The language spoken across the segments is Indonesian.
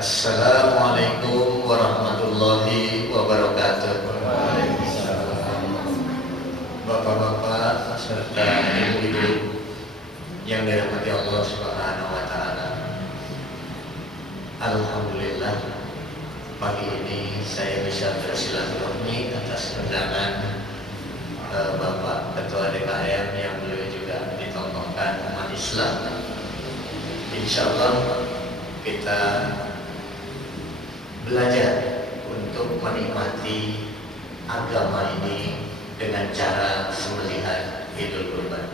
Assalamualaikum warahmatullahi wabarakatuh. Bapak-bapak serta ibu-ibu yang dirahmati Allah Subhanahu wa taala. Alhamdulillah pagi ini saya bisa bersilaturahmi atas undangan Bapak Ketua DKM yang beliau juga ditokohkan umat Islam. Insyaallah kita belajar untuk menikmati agama ini dengan cara sembelihan Idul Kurban.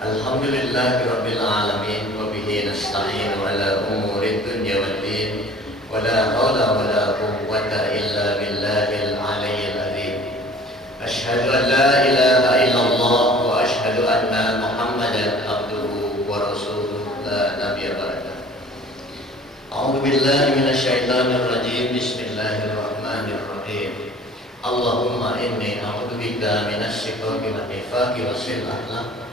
Alhamdulillahirabbil alamin wa bihi nasta'inu ala umuri dunya waddin wa la haula wa la quwwata illa billahil aliyyil azim. Asyhadu an la ilaha illallah wa asyhadu anna Muhammadan abduhu wa rasuluhu la nabiyya ba'da. A'udzu billahi minasyaitonir rajim. Bismillahirrahmanirrahim. Allahumma inni a'udzubika minasy-syiqaqi wan nifaqi wasil akhlaq.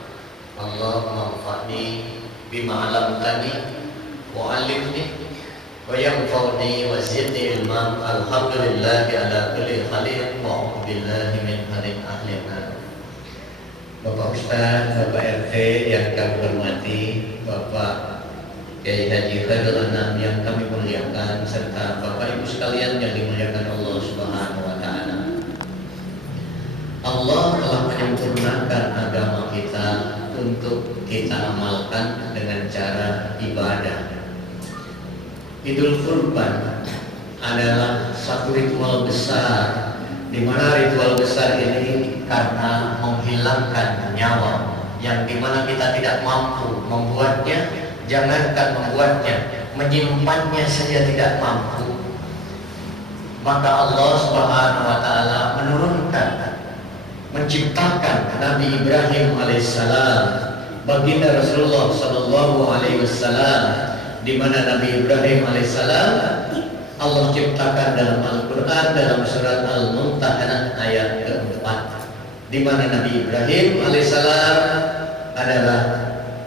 Allahumma anfa'ni bima 'allamtani wa 'allimni wa yanfa'ni wa zidni ilman. Alhamdulillahi ala kulli halin wa a'udzu billahi min halin ahli nar. Bapak Ustaz, Bapak RT yang kami hormati, Bapak Kiai Haji Khairul Anam yang kami muliakan, serta Bapak Ibu sekalian yang dimuliakan Allah Subhanahu wa taala. Allah telah menyempurnakan agama kita untuk kita amalkan dengan cara ibadah. Idul Kurban adalah satu ritual besar, di mana ritual besar ini karena menghilangkan nyawa yang dimana kita tidak mampu membuatnya. Jangankan membuatnya, menyimpannya saja tidak mampu. Maka Allah Subhanahu wa taala menurunkan, menciptakan Nabi Ibrahim alaihissalam, baginda Rasulullah sallallahu alaihi wasallam, di mana Nabi Ibrahim alaihissalam Allah ciptakan dalam Al-Qur'an dalam surat Al-Mumtahanah ayat keempat, di mana Nabi Ibrahim alaihissalam adalah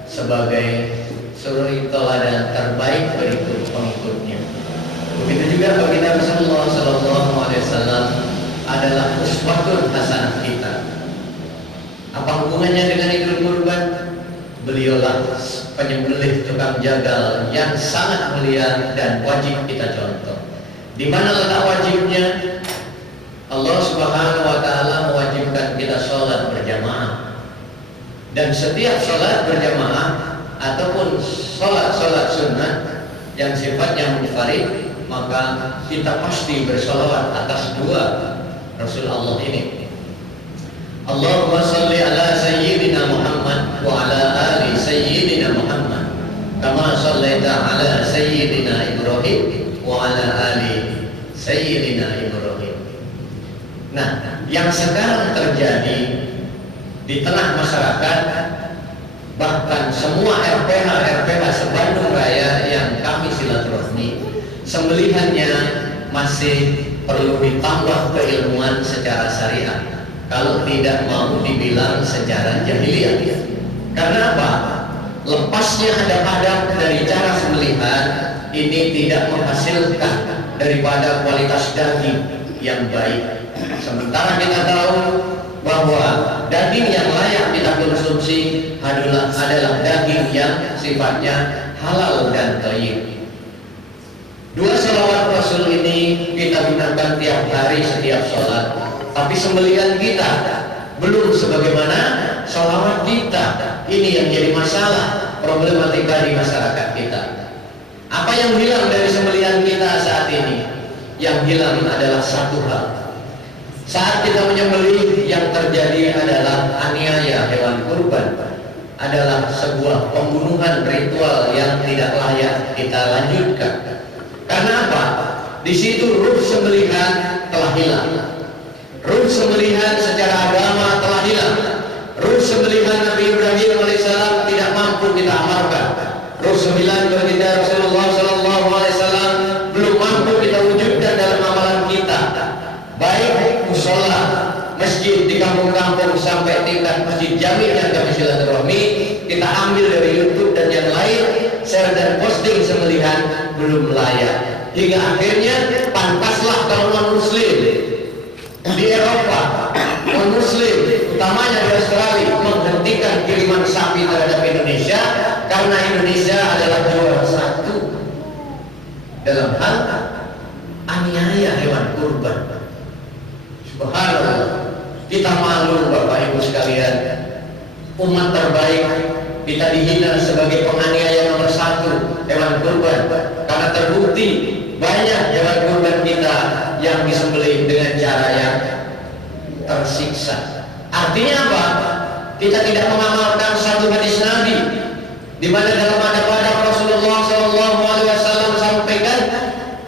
sebagai suri teladan terbaik bagi pengikutnya. Begitu juga baginda Rasulullah sallallahu alaihi wasallam adalah uswatun hasanah kita. Apa hubungannya dengan Idul Kurban? Beliaulah penyembelih tukang jagal yang sangat mulia dan wajib kita contoh. Di mana letak wajibnya? Allah Subhanahu wa taala mewajibkan kita sholat berjamaah. Dan setiap sholat berjamaah ataupun sholat sunnah yang sifatnya munfarid, maka kita pasti bersolawat atas dua Rasul Allah ini. Allahumma salli ala sayyidina Muhammad wa ala ali sayyidina Muhammad kama sallaita ala sayyidina Ibrahim wa ala ali sayyidina Ibrahim. Nah, yang sekarang terjadi di tengah masyarakat, bahkan semua RPH se-Bandung Raya yang kami silaturahmi, sembelihannya masih perlu ditambah keilmuan secara syariat, kalau tidak mau dibilang secara jahiliyah. Karena apa? Lepasnya adab-adab dari cara sembelihan ini tidak menghasilkan daripada kualitas daging yang baik. Sementara kita tahu bahwa daging yang layak kita konsumsi adalah daging yang sifatnya halal dan thayyib. Dua salawat Rasul ini kita gunakan tiap hari setiap sholat, tapi sembelihan kita belum sebagaimana salawat kita. Ini yang jadi masalah, problematika di masyarakat kita. Apa yang hilang dari sembelihan kita saat ini? Yang hilang adalah satu hal. Saat kita menyembelih, yang terjadi adalah aniaya hewan kurban, adalah sebuah pembunuhan ritual yang tidak layak kita lanjutkan. Karena apa? Di situ ruh sembelihan telah hilang. Ruh sembelihan secara agama telah hilang. Ruh sembelihan Nabi Ibrahim alaihissalam tidak mampu kita amalkan. Ruh sembelihan baginda Rasulullah sallallahu alaihi wasallam belum mampu kita wujudkan dalam amalan kita. Baik musola, masjid di kampung-kampung sampai tingkat masjid jami yang kami silaturahmi, kita ambil dari YouTube dan yang lain, share dan posting sembelihan belum layak. Hingga akhirnya pantaslah kalau non-muslim di Eropa, non-muslim utamanya di Australia menghentikan kiriman sapi terhadap Indonesia karena Indonesia adalah juara satu dalam hal aniaya hewan kurban. Subhanallah, kita malu Bapak Ibu sekalian, umat terbaik kita dihina sebagai penganiaya nomor satu hewan kurban karena terbukti banyak hewan kurban kita yang disembelih dengan cara yang tersiksa. Artinya apa? Kita tidak mengamalkan satu hadis Nabi di mana dalam adab-adab Rasulullah SAW sampaikan,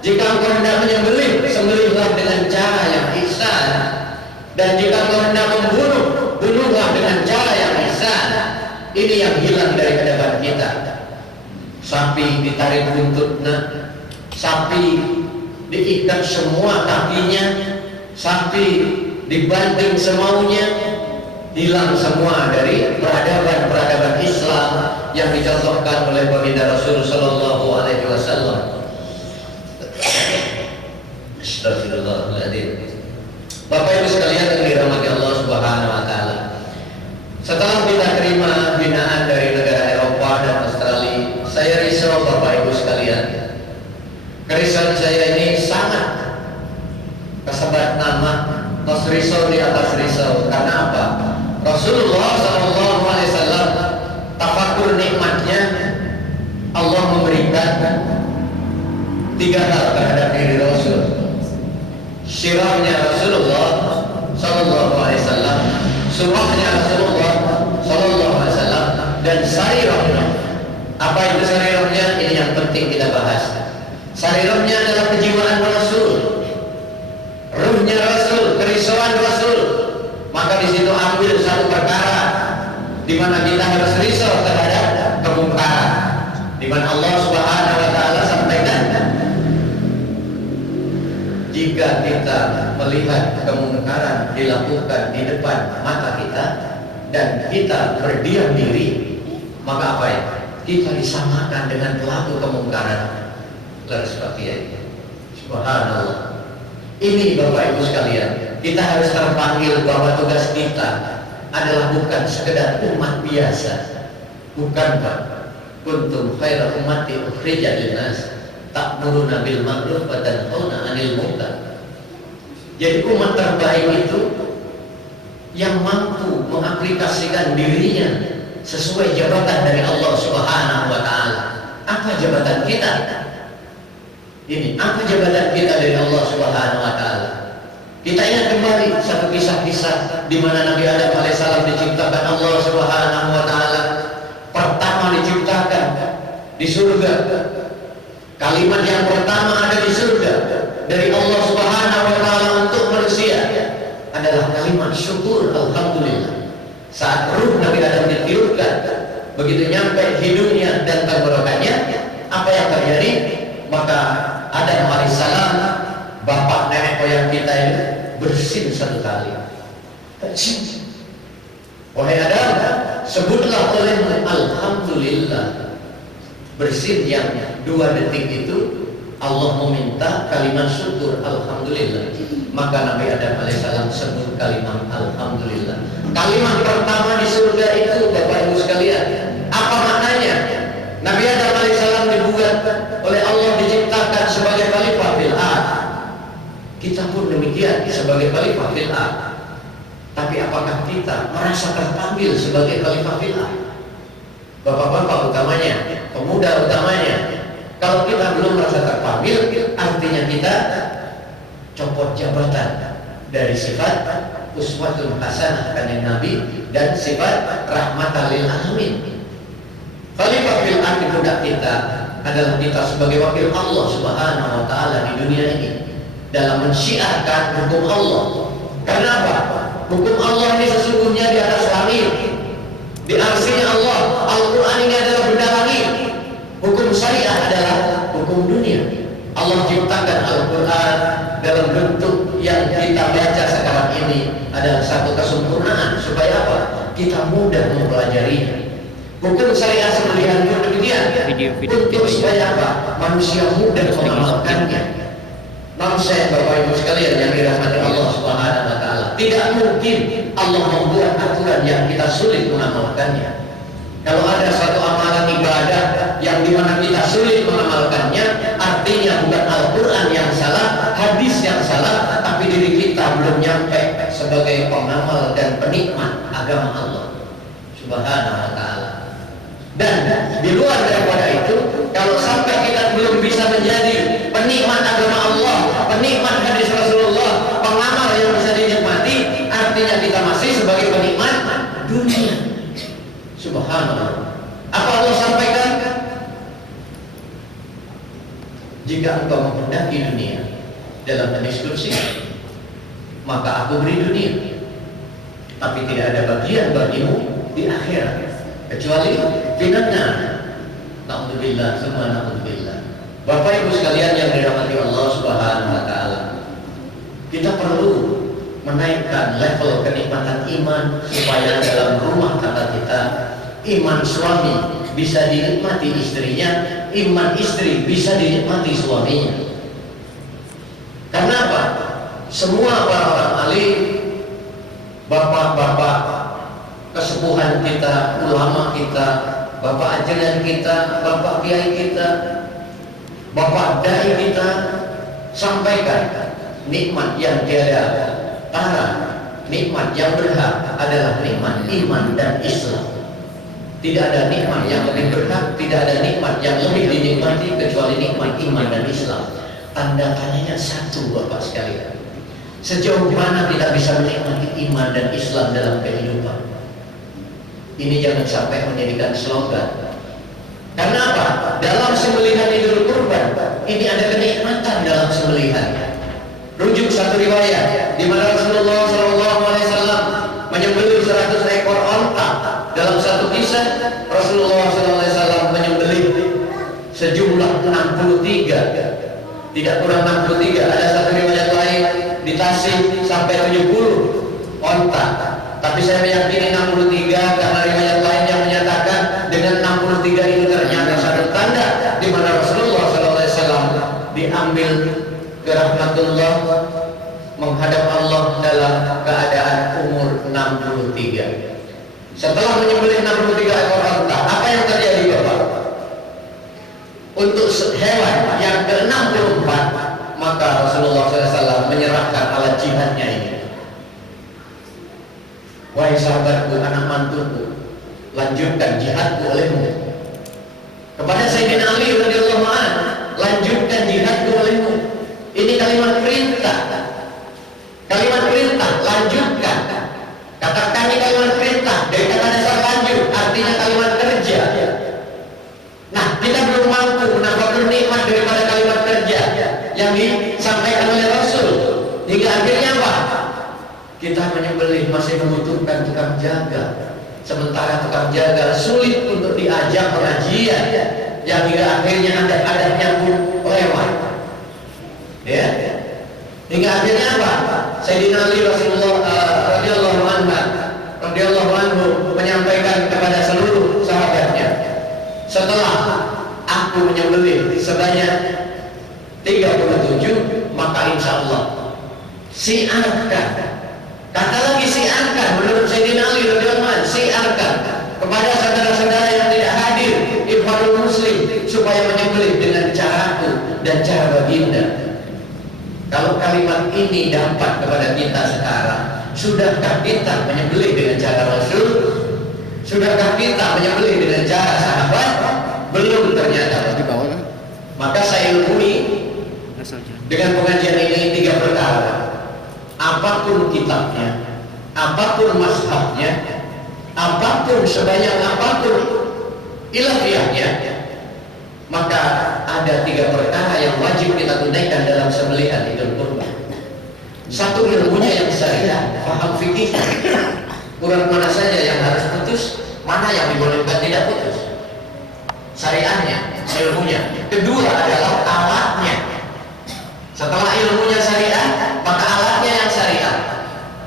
jika engkau hendak menyembelih, sembelihlah dengan cara yang ihsan, dan jika engkau hendak membunuh, bunuhlah dengan cara yang ihsan. Ini yang hilang dari adaban kita. Sapi ditarik buntutnya, sapi diikat semua kakinya, sapi dibanting semaunya, hilang semua dari peradaban Islam yang dicontohkan oleh baginda Rasul Sallallahu Alaihi Wasallam. Astagfirullahaladzim. Bapak Ibu sekalian yang dirahmati Allah Subhanahu Wa Taala, setelah kita terima binaan dari negara Eropa dan Australia, saya risau Bapak Ibu sekalian. Kerisauan saya ini sangat kesebat nama, tos risau di atas risau. Karena apa? Rasulullah SAW tafakur nikmatnya Allah memberikan 3 hal terhadap diri Rasul. Syirahnya Rasulullah SAW, surahnya Rasulullah SAW, dan sarirahnya. Apa itu sarirahnya? Ini yang penting kita bahas. Sarirahnya adalah kejiwaan Rasul, ruhnya Rasul, kerisauan Rasul. Maka di situ ambil satu perkara di mana kita harus risau terhadap kemungkaran, di mana Allah Subhanahu Wa Taala sampaikan, jika kita melihat kemungkaran dilakukan di depan mata kita dan kita berdiam diri, maka apa ya? Kita disamakan dengan pelaku kemungkaran. Subhanallah. Ini Bapak Ibu sekalian, kita harus terpanggil bahwa tugas kita adalah bukan sekedar umat biasa. Bukan Pak, kuntum khaira ummati ukhrijat linnas ta'muruna bil ma'ruf wa tanhauna 'anil munkar. Jadi umat terbaik itu yang mampu mengaplikasikan dirinya sesuai jabatan dari Allah Subhanahu Wa Taala. Apa jabatan kita? Ini apa jabatan kita dari Allah Subhanahu Wa Taala? Kita ingat kembali satu kisah-kisah di mana Nabi Adam alaihissalam diciptakan Allah Subhanahu Wa Taala. Pertama diciptakan di surga. Kalimat yang pertama ada di surga dari Allah Subhanahu Wa Taala untuk manusia adalah kalimat syukur, alhamdulillah. Saat ruh Nabi Adam ditiupkan, begitu nyampe hidungnya dan tenggorokannya, apa yang terjadi? Maka Adam alaihissalam, bapak nenek moyang kita ini, bersin satu kali. Wahai Adam, sebutlah olehmu alhamdulillah. Bersin yang 2 detik itu Allah meminta kalimat syukur alhamdulillah. Maka Nabi Adam alaihissalam sebut kalimat alhamdulillah. Kalimat pertama di surga itu Bapak Ibu sekalian, apa maknanya? Nabi Adam alaihissalam dibuat oleh Allah, diciptakan sebagai khalifah fil ardh. Kita pun demikian sebagai khalifah fil ardh. Tapi apakah kita merasa terpanggil sebagai khalifah fil ardh? Bapak-bapak utamanya, pemuda utamanya, kalau kita belum merasa terpanggil, artinya kita copot jabatan dari sifat uswatun hasanah kanjeng Nabi dan sifat rahmatan lil alamin. Khalifah fil ardh budak kita adalah kita sebagai wakil Allah Subhanahu Wa Taala di dunia ini dalam mensyiarkan hukum Allah. Karena apa? Hukum Allah ini sesungguhnya di atas langit, di arsinya Allah. Al-Quran ini adalah benda langit. Hukum syariah adalah hukum dunia. Allah ciptakan Al-Quran dalam bentuk yang kita baca sekarang ini adalah satu kesempurnaan supaya apa? Kita mudah mempelajarinya. Hukum syariat sembelihan pun demikian. Untuk supaya apa? Manusia mudah mengamalkannya. Nonsen Bapak Ibu sekalian yang dirahmati Allah Subhanahu wa taala. Tidak mungkin Allah membuat aturan yang kita sulit mengamalkannya. Kalau ada suatu amalan ibadah yang dimana kita sulit mengamalkannya, artinya bukan Al-Quran yang salah, hadis yang salah, tapi diri kita belum nyampe sebagai pengamal dan penikmat agama Allah Subhanahu wa taala. Dan di luar daripada itu, kalau sampai kita belum bisa menjadi penikmat agama Allah, penikmat hadis Rasulullah, pengamal yang bisa dinikmati, artinya kita masih sebagai penikmat dunia. Subhanallah. Apa Allah sampaikan? Jika engkau menghendaki dunia dalam hadis qudsi, maka aku beri dunia, tapi tidak ada bagian bagimu di akhirat kecuali finanya. Na'udzubillah, semua na'udzubillah. Bapak Ibu sekalian yang dirahmati Allah Subhanahu wa taala, kita perlu menaikkan level kenikmatan iman supaya dalam rumah tangga kita iman suami bisa dinikmati istrinya, iman istri bisa dinikmati suaminya. Karena apa? Semua para orang alim, bapak-bapak kesepuhan kita, ulama kita, bapak ajaran kita, bapak kiai kita, bapak dai kita sampaikan nikmat yang tiada tara, nikmat yang berhak adalah nikmat iman dan Islam. Tidak ada nikmat yang lebih berhak, tidak ada nikmat yang lebih dinikmati kecuali nikmat iman dan Islam. Tanda tanyanya satu, Bapak sekalian. Sejauh mana kita bisa menikmati iman dan Islam dalam kehidupan? Ini jangan sampai menjadikan slogan. Karena apa? Dalam sembelihan Idul Kurban ini ada kenikmatan dalam sembelihan. Rujuk satu riwayat di mana Rasulullah SAW menyembelih 100 ekor onta. Dalam satu kisah Rasulullah SAW menyembelih sejumlah 63, tidak kurang 63. Ada satu riwayat lain di Tasik sampai 70 onta. Tapi saya meyakini 63 karena riwayat lain yang menyatakan dengan 63 itu ternyata satu tanda di mana Rasulullah SAW diambil ke rahmatullah menghadap Allah dalam keadaan umur 63. Setelah menyembelih 63 ekor onta, apa yang terjadi Bapak? Untuk hewan yang ke-64, maka Rasulullah SAW menyerahkan alat jihadnya ini. Wahai sahabatku, anak mantuku, lanjutkan jihadku olehmu. Kepada Sayyidina Ali radhiyallahu anhu, lanjutkan jihadku olehmu. Ini kalimat perintah. Kalimat perintah, lanjutkan. Katakan ini kalimat perintah, dari kata dasar lanjut, artinya kalimat kerja. Nah, kita belum mampu mendapat nikmat daripada kalimat kerja yang disampaikan oleh Rasul. Hingga akhirnya apa? Kita menyembelih masih membutuhkan tukang jaga. Sementara tukang jaga sulit untuk diajak pengajian, yang hingga akhirnya adat-adatnya pun lewat. Ya, hingga akhirnya apa? Sayyidina Ali radhiyallahu anhu menyampaikan kepada seluruh sahabatnya, setelah aku menyembelih sebanyak 37, maka insya Allah siarkan. Kata lagi siarkan, menurut Sayyidina Ali radhiyallahu anhu, siarkan kepada saudara-saudara yang tidak hadir ikhwanul muslim supaya menyembelih dengan caraku dan cara baginda. Kalau kalimat ini dampak kepada kita sekarang, sudahkah kita menyembelih dengan cara Rasul? Sudahkah kita menyembelih dengan cara sahabat? Belum ternyata. Maka saya ilmui dengan pengajian ini 3 perkara. Apapun kitabnya, apapun mazhabnya, apapun sebanyak apapun ilmiahnya, maka ada 3 perkara yang wajib kita tunaikan dalam sembelihan Idul Kurban. Satu, ilmunya yang syariah, paham fikih. Kurang mana saja yang harus putus, mana yang dibolehkan tidak putus. Syariahnya, ilmunya. Kedua adalah alatnya. Setelah ilmunya syariah, maka alatnya yang syariah.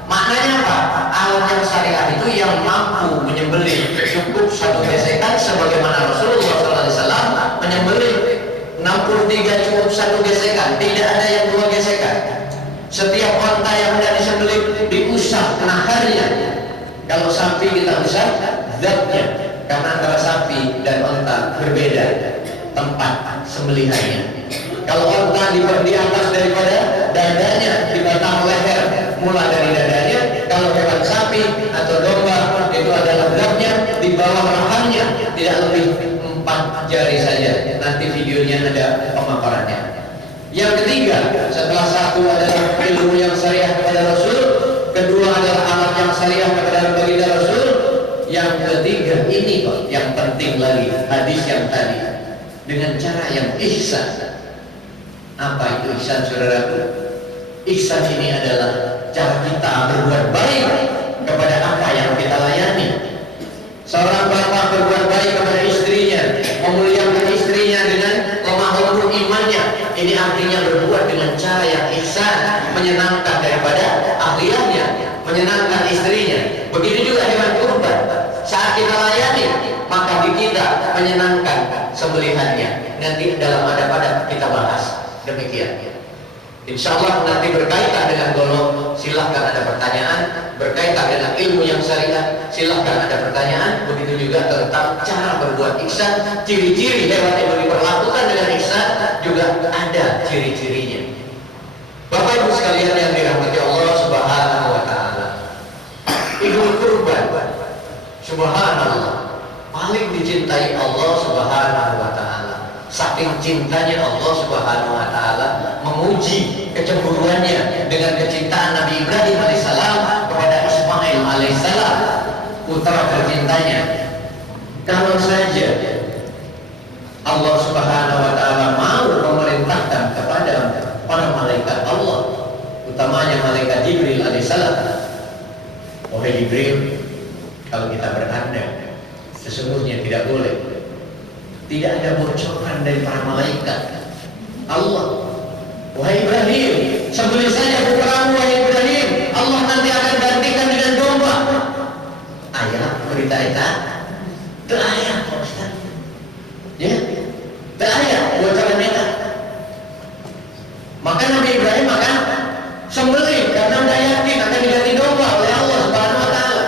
Maknanya apa? Alat yang syariah itu yang yang mampu menyembelih cukup 1 gesekan sebagaimana Rasulullah SAW menyembelih 63 cukup 1 gesekan, tidak ada yang 2 gesekan. Setiap onta yang hendak disembelih diusap naharnya. Kalau sapi kita usap zatnya, karena antara sapi dan onta berbeda tempat sembelihannya. Kalau onta di atas daripada dadanya, di batang leher mulai dari dadanya. Kalau hewan sapi atau domba itu adalah zatnya di bawah rahangnya, tidak lebih 4 jari saja. Nanti videonya ada pemaparannya. Yang ketiga, setelah 1 adalah ilmu yang syariah kepada Rasul, kedua adalah alat yang syariah kepada baginda Rasul, yang ketiga ini kok yang penting lagi, hadis yang tadi, dengan cara yang ihsan. Apa itu ihsan, saudaraku? Ihsan ini adalah cara kita berbuat baik kepada apa yang kita layani. Seorang bapak berbuat baik kepada istrinya, memuliakan istrinya dengan lemah lembut imannya. Ini artinya berbuat dengan cara yang ihsan, menyenangkan daripada ahliannya, menyenangkan istrinya. Begitu juga hewan kurban. Saat kita layani, maka di kita menyenangkan sembelihannya. Nanti dalam adab-adab kita bahas. Demikian. Insya Allah nanti berkaitan dengan golong, silahkan ada pertanyaan. Berkaitan dengan ilmu yang syariah, silahkan ada pertanyaan. Begitu juga tentang cara berbuat ihsan, ciri-ciri hewan yang diperlakukan dengan ihsan juga ada ciri-cirinya. Bapak Ibu sekalian yang dirahmati Allah Subhanahu wa Ta'ala, Idul Kurban, subhanallah, paling dicintai Allah Subhanahu wa Ta'ala. Saking cintanya Allah Subhanahu wa Ta'ala menguji kecemburuannya dengan kecintaan Nabi Ibrahim alaihissalam kepada Ismail alaihissalam, putra tercintanya. Kalau saja Allah Subhanahu wa Ta'ala mau memerintahkan kepada para malaikat Allah, utamanya malaikat Jibril alaihissalam, wahai Jibril, kalau kita beranda, sesungguhnya tidak boleh, tidak ada bocoran dari para malaikat Allah. Wahai Ibrahim, sembelih saja putramu, wahai Ibrahim, Allah nanti akan gantikan dengan domba. Ayat berita itu, itu ayat, Pak Ustaz. Ya, itu ayat bocoran itu. Maka Nabi Ibrahim akan sembelih karena dia yakin akan diganti domba oleh Allah Subhanahu wa Ta'ala.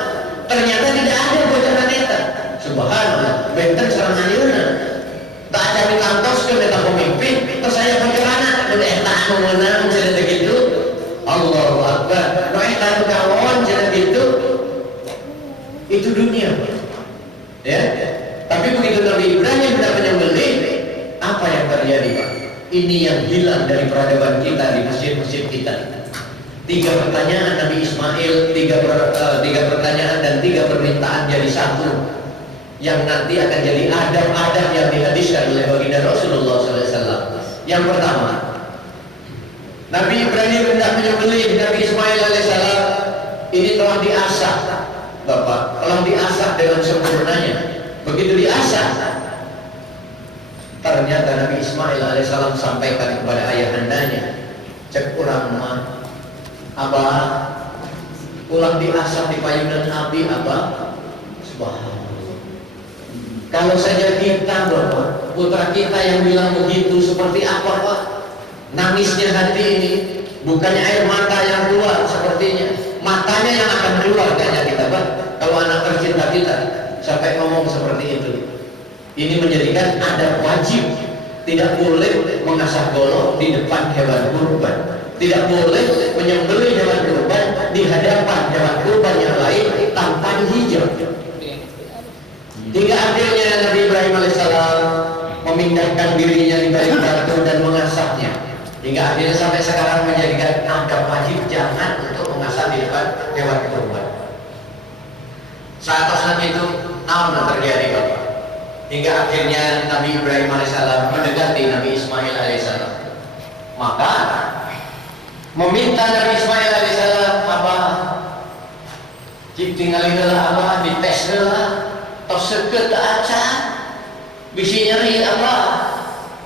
Ternyata tidak ada bocoran itu. Subhanallah, benten serang ayeuna. Tak ada dikantos ke beta pemimpin, terus saya berkelana, udah etak mengenang jadi begitu. Allahu Akbar, no etak kawan jadi gitu. Itu dunia, ya. Tapi begitu Nabi Ibrahim sudah menyembelih, apa yang terjadi, Pak? Ini yang hilang dari peradaban kita di masjid-masjid kita. 3 pertanyaan Nabi Ismail, 3 pertanyaan dan 3 permintaan jadi satu, yang nanti akan jadi adab-adab yang dihadiskan oleh baginda Rasulullah SAW. Yang pertama, Nabi Ibrahim hendak menyembelih Nabi Ismail alaihissalam. Ini telah diasah, Bapak, telah diasah dengan sempurnanya. Begitu diasah, ternyata Nabi Ismail alaihissalam sampaikan kepada ayahandanya, cek urang mah, Abah, ulang diasah di payunan Abi, Abah. Subhanallah. Kalau saja kita, Bapak, putra kita yang bilang begitu, seperti apa, Pak? Nangisnya hati ini, bukannya air mata yang keluar sepertinya, matanya yang akan keluar kayaknya kita, Pak. Kalau anak tercinta kita sampai ngomong seperti itu, ini menjadikan ada wajib, tidak boleh mengasah golok di depan hewan kurban, tidak boleh menyembelih hewan kurban di hadapan hewan kurban yang lain tanpa dihijau. Hingga akhirnya Nabi Ibrahim alaihissalam memindahkan dirinya di balik batu dan mengasahnya. Hingga akhirnya sampai sekarang menjadikan adab wajib jangan untuk mengasah di depan hewan kurban. Saat itu namun terjadi, Bapak. Hingga akhirnya Nabi Ibrahim alaihissalam mendekati Nabi Ismail alaihissalam. Maka meminta Nabi Ismail alaihissalam, apa? Jika tinggal apa? Dites lah. Terseket aja, bisa nyeri apa?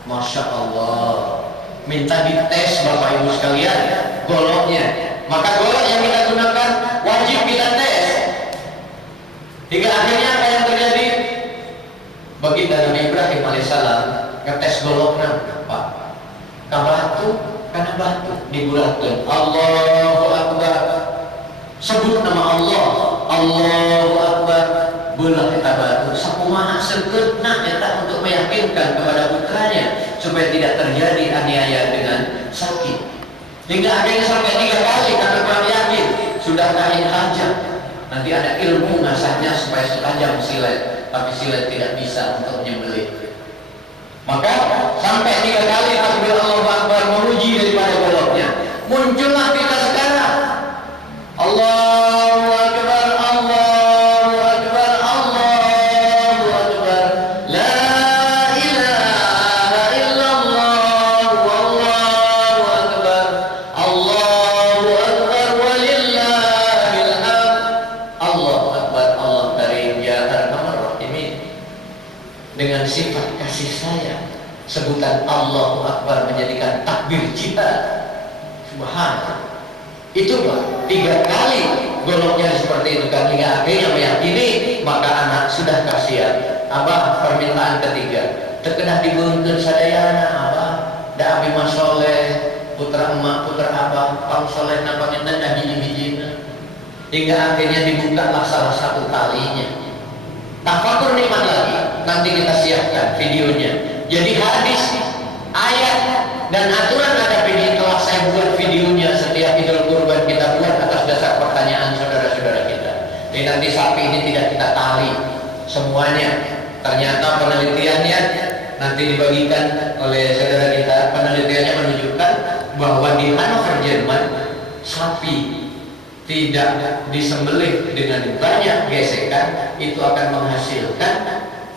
Masya Allah, minta dites Bapak Ibu sekalian goloknya. Maka golok yang kita gunakan wajib kita tes. Hingga akhirnya apa yang terjadi? Baginda Nabi Ibrahim alaihissalam ngetes golongan Pak. Kabatu karena batu dibulatkan. Allahu Akbar. Sebut nama Allah. Allahu Akbar. Belah kita batu. Sakumaha segenap kita untuk meyakinkan kepada putranya supaya tidak terjadi aniaya dengan sakit. Hingga akhirnya sampai 3 kali karena kurang yakin. Sudah kain hajat. Nanti ada ilmu ngasahnya supaya sepanjang silet, tapi silet tidak bisa untuk menyembelih. Maka sampai 3 kali takbir Allahu Akbar memuji daripada goloknya. Muncullah kita sekarang. Allahu Akbar, Allahu Akbar, Allahu Akbar. La ilaha illallah, wallahu akbar. Allahu Akbar walillahil hamd. Allahu Akbar, Allah Karim ya Arhamar Rahimin. Dengan sifat kasih sayang, sebutan Allahu Akbar menjadikan takbir jihad. Subhanallah. Itu Pak, 3 kali goloknya seperti itu kan, hingga akhirnya meyakini. Maka anak sudah kasihan. Abah permintaan ketiga, terkena dibeunkeun sadayana Abah, da abi mah soleh, putra emak, putra abah, pang soleh napanginten da hiji-hijina. Hingga akhirnya dibukalah salah satu talinya. Tafakur nikmat lagi, nanti kita siapkan videonya. Jadi hadis, ayat, dan aturan ada video telah saya buat videonya setiap Idul Kurban kita buat atas dasar pertanyaan saudara-saudara kita. Jadi nanti sapi ini tidak kita tali semuanya. Ternyata penelitiannya nanti dibagikan oleh saudara kita. Penelitiannya menunjukkan bahwa di Hannover Jerman sapi tidak disembelih dengan banyak gesekan itu akan menghasilkan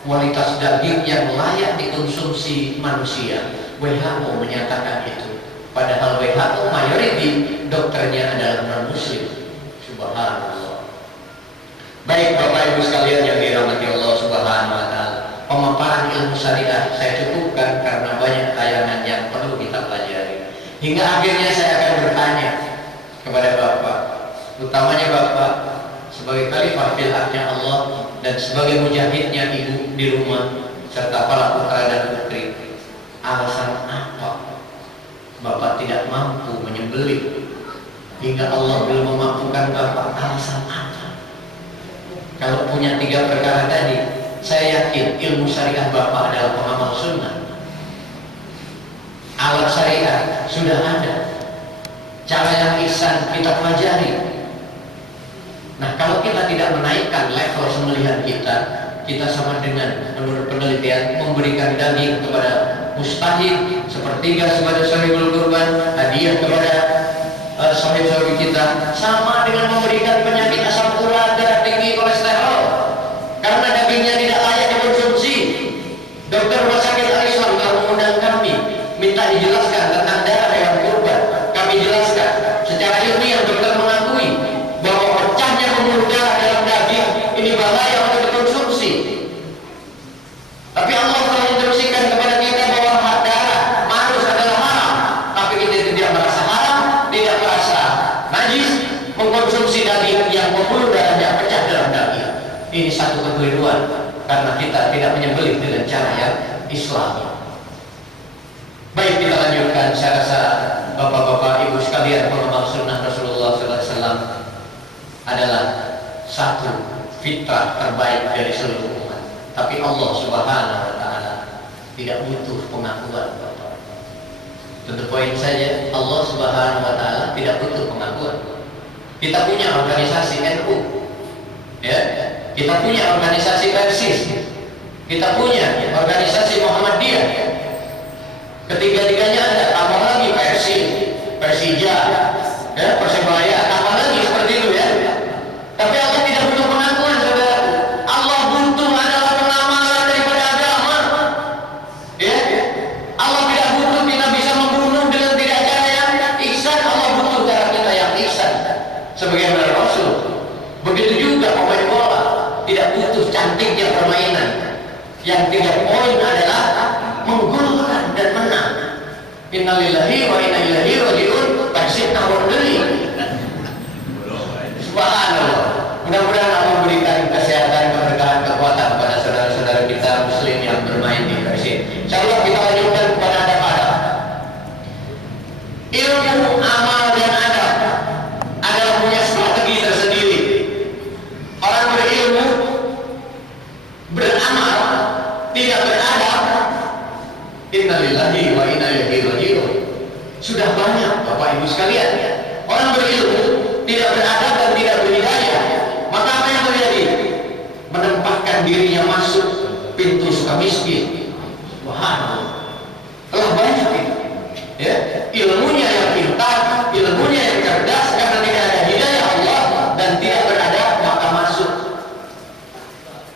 kualitas daging yang layak dikonsumsi manusia. WHO menyatakan itu. Padahal WHO mayoriti dokternya adalah non-muslim. Subhanallah. Baik Bapak Ibu sekalian yang dirahmati Allah Subhanahu wa taala. Pemaparan ilmu syariah saya cukupkan karena banyak tayangan yang perlu kita pelajari. Hingga akhirnya saya akan bertanya kepada Bapak, utamanya Bapak sebagai khalifah fil ardnya Allah dan sebagai mujahidnya ibu di rumah serta para putra dan putri, alasan apa Bapak tidak mampu menyembelih hingga Allah belum memampukan Bapak? Alasan apa? Kalau punya 3 perkara tadi, saya yakin ilmu syariah Bapak adalah pengamal sunnah. Alat syariah sudah ada, cara yang ihsan kita pelajari. Nah, kalau kita tidak menaikkan level sembelihan kita sama dengan menurut penelitian memberikan daging kepada mustahil, sepertiga sebagai sahibul kurban, hadiah kepada sahib-sahib kita, sama dengan memberikan penyakit asam urat, darah tinggi, kolesterol, karena dagingnya tidak layak dikonsumsi. Dokter rumah sakit Al-Islam telah mengundang kami, minta dijelaskan tentang darah hewan kurban. Kami jelaskan secara ilmiah, dokter mengakui bahwa pecahnya pembuluh darah dalam daging ini bahaya untuk dikonsumsi. Tapi Allah telah instruksikan kepada kita bahwa darah manusia adalah haram, tapi kita tidak merasa haram, tidak merasa najis mengkonsumsi daging yang pembuluh darahnya pecah dalam daging. Ini satu kekeliruan karena kita tidak menyembelih dengan cara yang Islami. Baik, kita lanjutkan. Saya rasa Bapak-bapak, Ibu sekalian, pengamal sunnah Rasulullah SAW adalah satu fitrah terbaik dari seluruh umat. Tapi Allah Subhanahu wa taala tidak butuh pengakuan. Tentu poin saja, Allah Subhanahu wa taala tidak butuh pengakuan. Kita punya organisasi NU, ya, kita punya organisasi Persis, kita punya organisasi Muhammadiyah. Ketiga-tiganya ada, tambah lagi Persis, Persija, ya, Persebaya, tambah lagi seperti itu ya. Tapi Allah tidak butuh pengakuan, saudara. Allah butuh adalah pengamalan daripada agama. Ya, Allah tidak butuh kita bisa membunuh dengan tidak cara yang ihsan. Allah butuh cara kita yang ihsan. Sebagaimana Rasul. Begitu juga pemain bola tidak butuh cantiknya permainan. Yang 3 poin adalah menggolkan dan menang. Innalillahi wa inna ilaihi raji'un. Persib nomor 2. Subhanallah. Mudah-mudahan Allah memberikan kesehatan Innalillahi wa inna ilaihi raji'un. Sudah banyak Bapak Ibu sekalian, orang berilmu tidak beradab dan tidak berhidayah, maka apa yang terjadi? Menempatkan dirinya masuk pintu suka miskin. Wah, telah banyak itu. Ya, ilmunya yang pintar, ilmunya yang cerdas, karena tidak ada hidayah Allah dan tidak beradab, maka masuk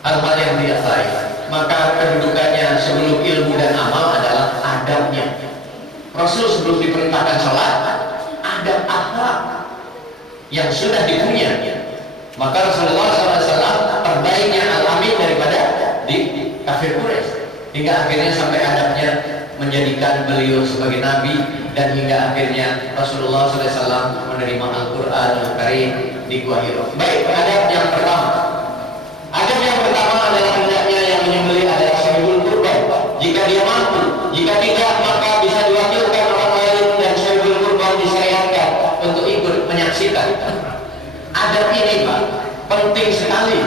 hal-hal yang tidak baik. Maka kedudukannya sebelum ilmu dan amal adalah adabnya. Rasul sebelum diperintahkan sholat, adab akhlak yang sudah dipunya. Maka Rasulullah SAW terbaiknya alami daripada di kafir Quraisy, hingga akhirnya sampai adabnya menjadikan beliau sebagai nabi, dan hingga akhirnya Rasulullah SAW menerima Al-Quran Al-Karim di Gua Hira. Baik, adab yang pertama. Adab yang pertama adalah hendaknya yang menyembelih adalah sahibul kurban. Jika dia mampu, jika tidak maka bisa diwakilkan orang lain dan sahibul kurban disyariatkan untuk ikut menyaksikan. Adab ini Pak penting sekali.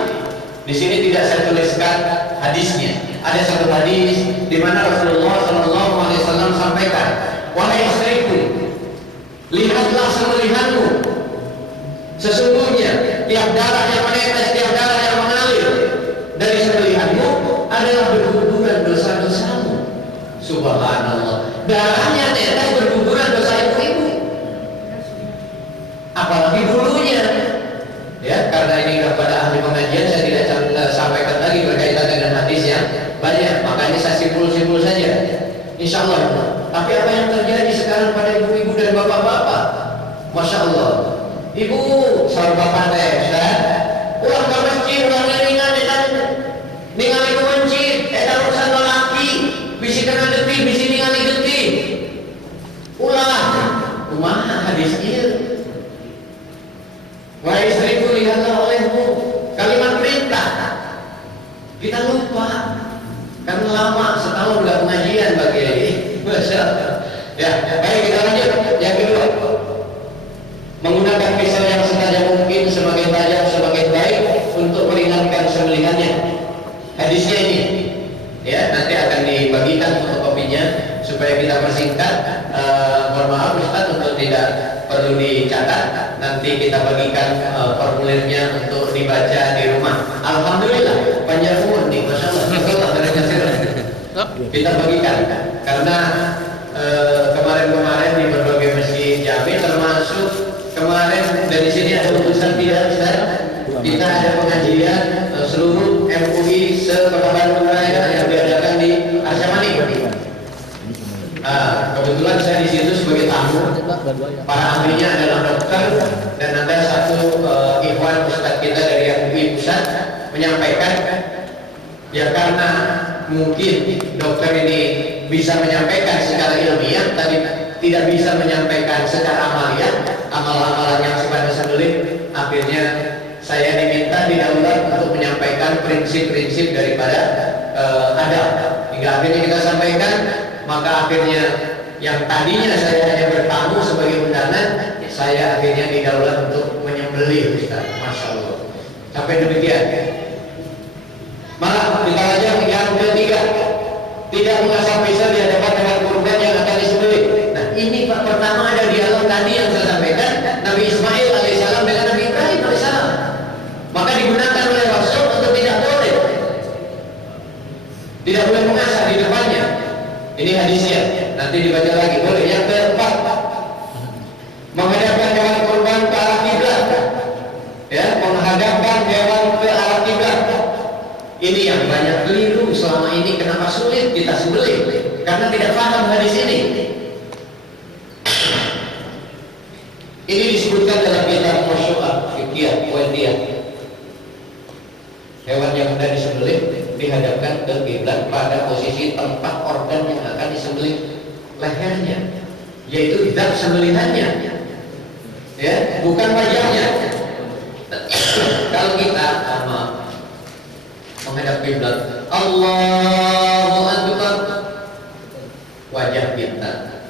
Di sini tidak saya tuliskan hadisnya. Ada satu hadis di mana Rasulullah SAW sampaikan, wahai istriku, lihatlah sembelihanmu. Sesungguhnya tiap darah yang menetes, tiap darah yang mengalir dari sembelihanmu adalah berguguran dosa-dosamu. Subhanallah. Darahnya tetes berguguran dosa ibu-ibu. Apalagi bulunya. Ya, karena ini kepada ahli pengajian saya tidak sampaikan lagi berkaitan dengan hadis yang banyak, makanya saya simpul-simpul saja. Insya Allah. Tapi apa yang terjadi sekarang pada ibu-ibu dan bapak-bapak? Masya Allah. Ibu, sahabat bapak saya, pulang ke masjid, pulang ningali ke masjid, urusan lelaki, bisi kena detik, bisi ningali detik. Ulah, kumaha hadis ieu. Wahai istriku, lihatlah olehmu. Kalimat perintah. Kita lupa. Karena lama, setahun udah pengajian bagi ini. Masya Allah. Ya, baik kita lanjut. Yang kedua, menggunakan pisau yang setajam mungkin, semakin tajam semakin baik untuk meringankan sembelihannya. Hadisnya ini, ya nanti akan dibagikan fotokopinya supaya kita persingkat. Mohon maaf Ustaz untuk tidak perlu dicatat. Nanti kita bagikan formulirnya untuk dibaca di rumah. Alhamdulillah panjang umur nih, masya Allah. Kita bagikan karena kemarin-kemarin di berbagai masjid Jami, termasuk kemarin dari sini ada utusan tidak Ustaz. Kita ada pengajian seluruh MUI se-Kota Bandung Raya yang diadakan di Arsyamani. Kebetulan saya di situ sebagai tamu. Para ahlinya adalah dokter dan ada satu ikhwan Ustaz kita dari MUI Pusat menyampaikan, ya karena mungkin dokter ini bisa menyampaikan secara ilmiah, tapi tidak bisa menyampaikan secara amaliah, amal-amalan yang sifatnya sembelih. Akhirnya saya diminta didahulukan untuk menyampaikan prinsip-prinsip daripada adab. Hingga akhirnya kita sampaikan. Maka akhirnya yang tadinya saya hanya bertamu sebagai undangan, saya akhirnya didahulukan untuk menyembelih Ustaz. Masya Allah. Sampai demikian. Malah kita aja yang ketiga, tidak mengasah pisau di hadapan dengan kurban yang akan disembelih. Nah ini Pak, pertama ada dialog tadi yang saya sampaikan, Nabi Ismail alaihissalam dengan Nabi Ibrahim alaihissalam. Maka digunakan oleh Rasul untuk tidak boleh mengasah di depannya. Ini hadisnya, nanti dibaca lagi. Boleh. Yang keempat, menghadapkan hewan kurban ke arah kiblat. Ya, menghadapkan hewan ke arah kiblat. Ini yang banyak keliru selama ini. Kenapa sulit kita sembelih? Karena tidak paham hadis ini. Ini disebutkan dalam kitab Masyu'ah Fikiyah Wendiyah. Hewan yang sudah disembelih dihadapkan ke kiblat pada posisi tempat organ yang akan disembelih lehernya, yaitu zat sembelihannya, ya, bukan wajahnya. Kalau kita menghadap kiblat, Allahu Akbar, wajah kita,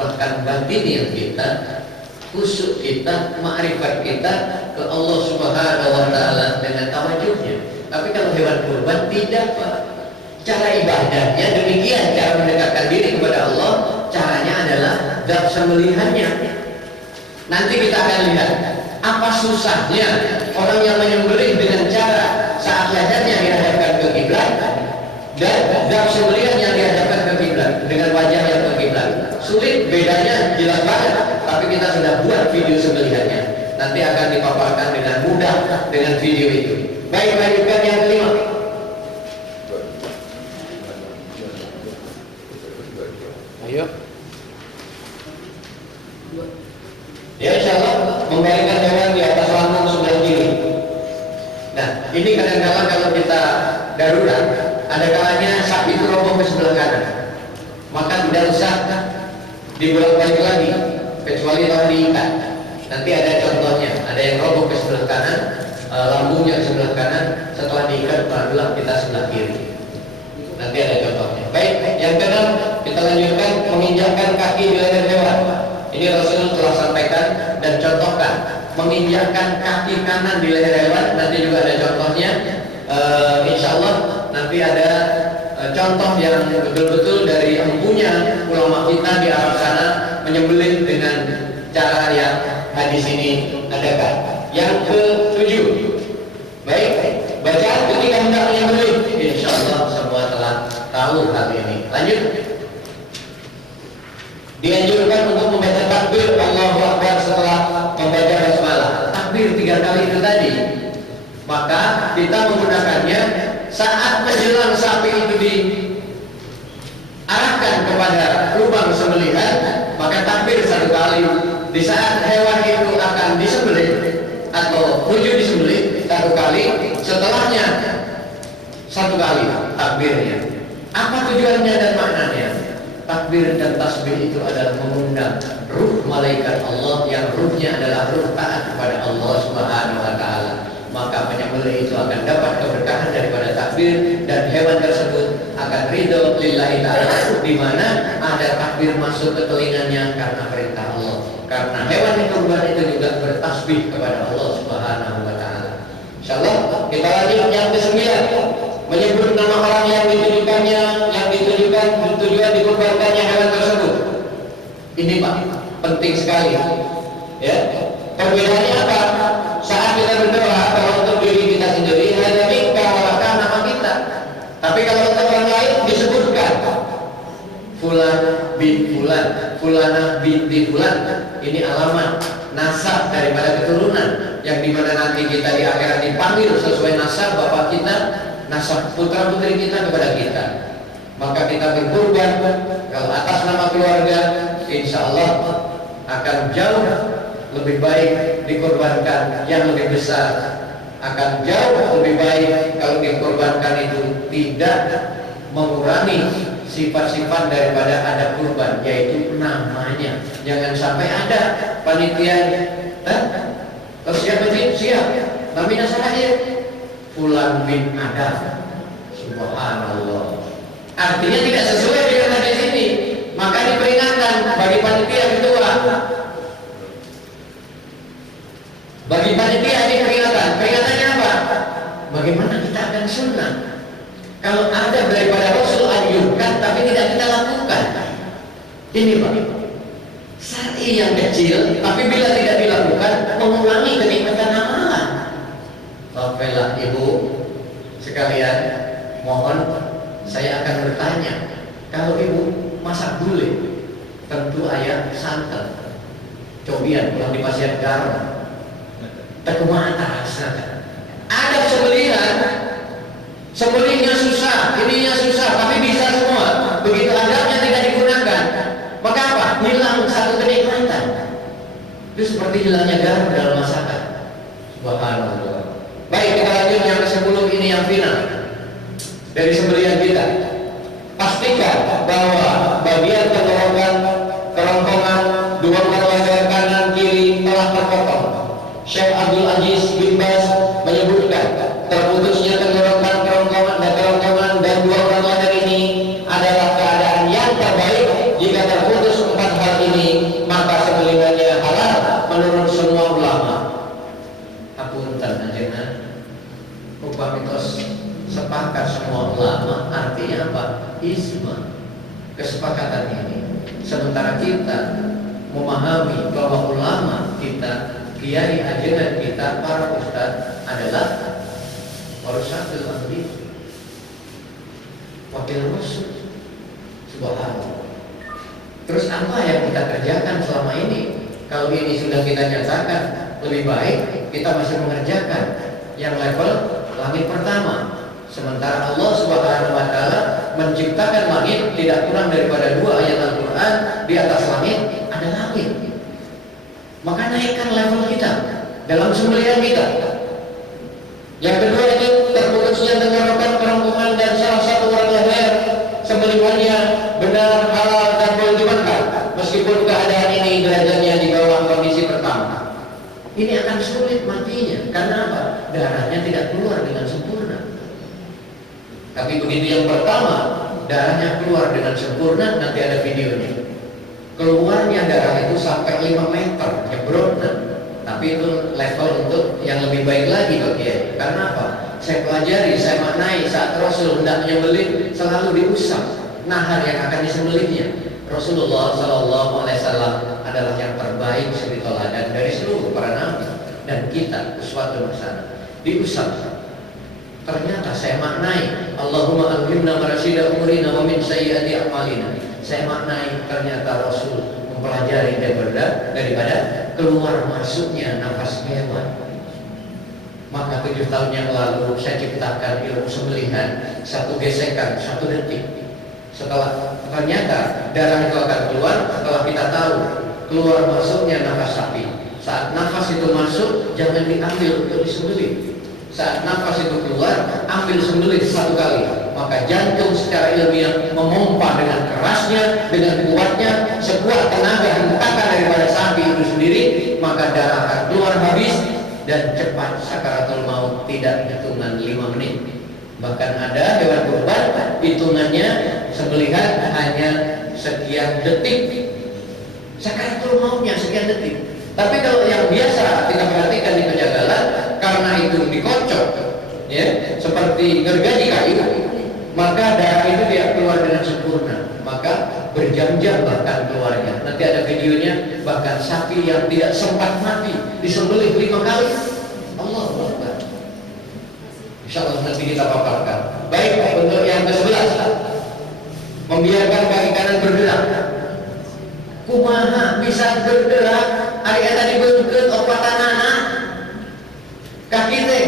bahkan batin yang kita, khusyuk kita, ma'rifat kita ke Allah Subhanahu wa Ta'ala dengan tawajuhnya. Tapi kalau hewan kurban tidak Pak. Cara ibadahnya demikian, cara mendekatkan diri kepada Allah, caranya adalah zat sembelihannya. Nanti kita akan lihat apa susahnya orang yang menyembelih dengan cara saat lehernya dihadapkan ke kiblat dan zat sembelihan yang dihadapkan ke kiblat dengan wajah yang ke kiblat. Sulit, bedanya jelas banget, tapi kita sudah buat video sembelihannya. Nanti akan dipaparkan dengan mudah dengan video itu. Baik, lanjutkan yang kelima. Ayo. Ya, insya Allah membaringkan hewan di atas lambung sebelah kiri. Nah, ini kadang-kadang kalau kita darurat, ada kalanya sapi itu roboh ke sebelah kanan, maka tidak usah dibolak-balik lagi, kecuali kalau diikat. Nanti ada contohnya, ada yang roboh ke sebelah kanan, lambungnya ke sebelah kanan, setelah diikat barulah kita sebelah kiri. Nanti ada contohnya. Baik, yang keenam kita lanjutkan menginjakkan kaki di leher hewan. Ini Rasul telah sampaikan dan contohkan menginjakkan kaki kanan di leher hewan. Nanti juga ada contohnya. Insya Allah nanti ada contoh yang betul-betul dari empunya ulama kita di Arab sana menyembelih dengan cara yang hadis ini adakan. Yang ke-7, baik, bacaan ketika hendak menyembelih. Insya Allah semua telah tahu hal ini. Lanjut. Dianjurkan untuk membaca takbir Allahu Akbar setelah membaca basmalah. Takbir 3 kali itu tadi. Maka kita menggunakannya saat menjelang sapi itu diarahkan kepada lubang sembelihan, maka takbir 1 kali. Di saat hewan itu akan disembelih atau menuju disembelih 1 kali, setelahnya 1 kali takbirnya. Apa tujuannya dan maknanya? Takbir dan tasbih itu adalah mengundang ruh malaikat Allah yang ruhnya adalah ruh taat kepada Allah Subhanahu wa taala. Maka penyembelih itu akan dapat keberkahan daripada takbir dan hewan tersebut akan ridho lillahi ta'ala, di mana ada takbir masuk ke telinganya karena perintah Allah. Karena hewan yang kurban itu juga bertasbih kepada Allah Subhanahu wa taala. Insyaallah kita lanjut yang ke-9. Menyebut nama orang yang ditujukan tujuan dikurbankannya hewan tersebut. Ini Pak, penting sekali. Ya, perbedaannya apa? Saat kita berdoa, kalau untuk diri kita sendiri hanya minta melakukan nama kita. Tapi kalau untuk orang lain disebutkan Fulan bin Fulan, Fulana binti Fulan. Ini alamat nasab daripada keturunan yang dimana nanti kita di akhirat dipanggil sesuai nasab bapak kita, nasab putra putri kita kepada kita. Maka kita berkurban kalau atas nama keluarga, insya Allah akan jauh lebih baik dikorbankan yang lebih besar. Akan jauh lebih baik kalau dikorbankan itu tidak mengurangi sifat-sifat daripada adab kurban, yaitu namanya. Jangan sampai ada panitia, terus siapa sih? Siap, namanya saya Fulan bin Adam. Subhanallah. Artinya tidak sesuai dengan hadis ini. Maka diperingatkan bagi panitia ketua. Bagi panitia ini peringatan. Peringatannya apa? Bagaimana kita akan sunnah? Kalau ada daripada Rasul anjurkan tapi tidak kita lakukan. Ini Pak, syar'i yang kecil, tapi bila tidak dilakukan mengulangi kenikmatan amalan. Baiklah Ibu sekalian, mohon saya akan bertanya, kalau Ibu masak gulai, tentu ayam santan, cobian pulang di pasir garam, tekumata rasanya. Ada sembelihnya susah, ininya susah, tapi bisa semua. Begitu adabnya tidak digunakan, maka apa? Hilang satu kenikmatan. Itu seperti hilangnya garam dalam masakan. Subhanallah. Baik, kita lanjut yang ke-10 ini yang final. Dari sembelihan kita, pastikan bahwa bagian kerongkongan dua leher kanan kiri telah terpotong. Syekh Abdul Aziz bin Baz menyebutkan terputusnya kerongkongan dan dua orang leher ini adalah keadaan yang terbaik. Jika terputus 4 hal ini, maka sembelihannya halal menurut semua ulama. Apunten ajengan upah mitos sepakat semua ulama, artinya apa? Ijma, kesepakatan ini. Sementara kita memahami bahwa ulama kita, kiai ajaran kita, para ustadz adalah warasatul anbiya, wakil rasul. Subhanallah. Terus apa yang kita kerjakan selama ini? Kalau ini sudah kita nyatakan, lebih baik kita masih mengerjakan yang level langit pertama. Sementara Allah Subhanahu wa taala menciptakan langit tidak kurang daripada 2 ayat Al-Qur'an, di atas langit ada langit. Maka naikkan level kita dalam sembelihan kita. Yang kedua itu terputusnya tenggorokan, kerongkongan dan salah satu orang leher, sembelihannya benar, halal dan boleh dimakan, meskipun keadaan ini derajatnya di bawah kondisi pertama. Ini akan sulit matinya. Karena apa? Darahnya tidak keluar dengan sempurna. Tapi begitu yang pertama, darahnya keluar dengan sempurna, nanti ada videonya. Keluarnya darah itu sampai 5 meter, nyebrotan. Tapi itu level untuk yang lebih baik lagi bagi dia. Karena apa? Saya pelajari, saya maknai saat Rasul hendak menyembelih selalu diusap nahar yang akan disembelihnya. Rasulullah Sallallahu Alaihi Wasallam adalah yang terbaik suri teladan dari seluruh para nabi, dan kita uswatun hasanah. Diusap. Ternyata saya maknai, Allahumma alhimna marasida umurina wa min sayyiati a'malina. Saya maknai ternyata Rasul mempelajari daripada keluar masuknya nafas hewan. Maka 7 tahun yang lalu saya ciptakan ilmu sembelihan, 1 gesekan 1 detik. Setelah ternyata darah itu akan keluar setelah kita tahu keluar masuknya nafas sapi. Saat nafas itu masuk, jangan diambil untuk disembelih. Saat nafas itu keluar, ambil sembelih 1 kali. Maka jantung secara ilmiah memompa dengan kerasnya, dengan kuatnya, sekuat tenaga hentakan daripada sapi itu sendiri, maka darah akan keluar habis dan cepat sakaratul maut, tidak hitungan 5 menit. Bahkan ada hewan kurban hitungannya sembelihan hanya sekian detik, sakaratul mautnya sekian detik. Tapi kalau yang biasa kita perhatikan di penjagalan, karena itu dikocok, ya, seperti gergaji kayu, maka darah itu dia keluar dengan sempurna. Maka berjam-jam bahkan keluarnya. Nanti ada videonya, bahkan sapi yang tidak sempat mati disembelih 5 kali. Allahu Akbar. Insyaallah nanti kita paparkan. Baik, bentuk yang ke-11, membiarkan kaki kanan bergerak. Kumaha bisa bergerak? Ari eta dibeungkeun opatanana. Kaki teh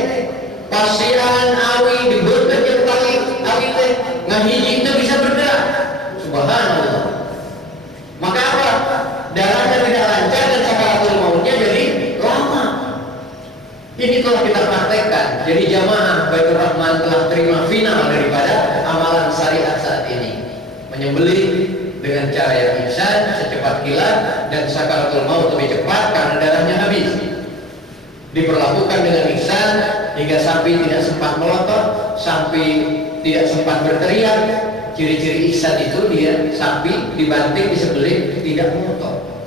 pasian awi dibeungkeun jeung kaki awi teh ngahiji teh bisa bergerak. Subhanallah. Maka apa? Darahnya tidak lancar dan sakaratul mautnya jadi lama. Ini telah kita praktekkan. Jadi jamaah Baitur Rahman telah terima final daripada amalan syariat saat ini. Menyembelih dengan cara yang ihsan, secepat kilat, dan sakaratul maut lebih cepat karena darahnya habis. Diperlakukan dengan ihsan hingga sapi tidak sempat melotot, sapi tidak sempat berteriak. Ciri-ciri ihsan itu dia sapi dibanting, disembelih, tidak melotot,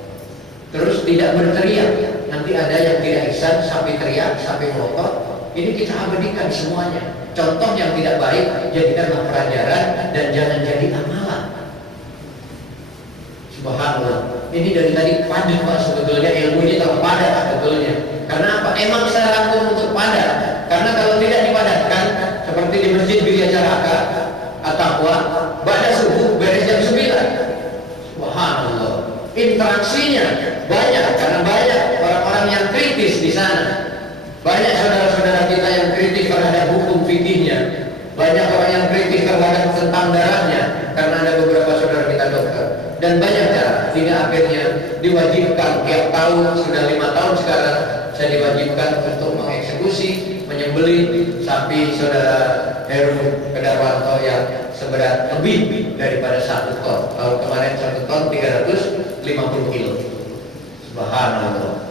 terus tidak berteriak. Nanti ada yang tidak ihsan, sapi teriak, sapi melotot. Ini kita abadikan semuanya. Contoh yang tidak baik jadikanlah pelajaran dan jangan jadi amalan. Subhanallah. Ini dari tadi padat Pak, sebetulnya ilmunya telah padat sebetulnya. Karena apa? Emang saya rangkum untuk padat. Karena kalau tidak dipadatkan, seperti di Masjid Birya Caraka atau pada subuh beres jam 9. Subhanallah. Interaksinya banyak karena banyak orang-orang yang kritis di sana. Banyak saudara-saudara kita yang kritis terhadap hukum fikihnya. Banyak orang yang kritis terhadap tentang darahnya, karena ada beberapa saudara kita dokter. Dan banyak cara, hingga akhirnya diwajibkan tiap tahun, sudah 5 tahun sekarang, saya diwajibkan untuk mengeksekusi, menyembelih sapi saudara Heru Kedarwanto yang seberat lebih daripada 1 ton. Tahun kemarin 1 ton 350 kilo. Subhanallah.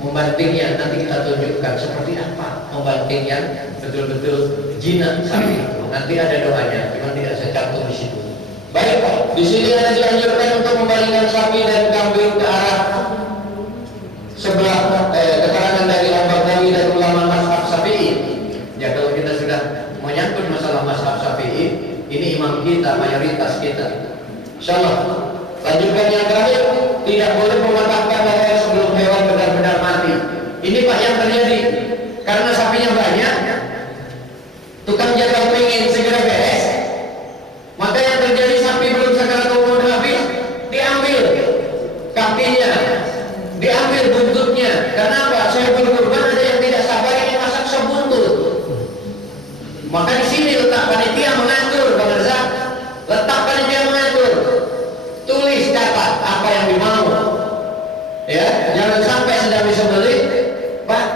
Membantingnya nanti kita tunjukkan seperti apa membanting yang betul-betul jinak sapi itu. Nanti ada doanya, cuma tidak saya cantum di situ. Baik Pak, di sini ada dianjurkan untuk membalikkan sapi dan kambing ke arah sebelah. Keterangan dari Al-Baghawi dan ulama mazhab Syafi'i. Ya kalau kita sudah menyangkut itulah mazhab Syafi'i. Ini imam kita, mayoritas kita. Insyaallah. Lanjutkan yang terakhir, tidak boleh mematahkan leher sebelum hewan benar-benar mati. Ini Pak yang terjadi. Karena sapinya banyak, tukang jaga pengen segera beres, maka yang terjadi sapi belum sakaratul maut habis, diambil kakinya, diambil buntutnya. Kenapa? Saya berkorban ada yang tidak sabar ini masak sebuntut. Maka di sini letak panitia mengatur, Bang Reza. Letak panitia mengatur. Tulis catat apa yang dimau. Ya, jangan sampai sedang disembelih, Pak,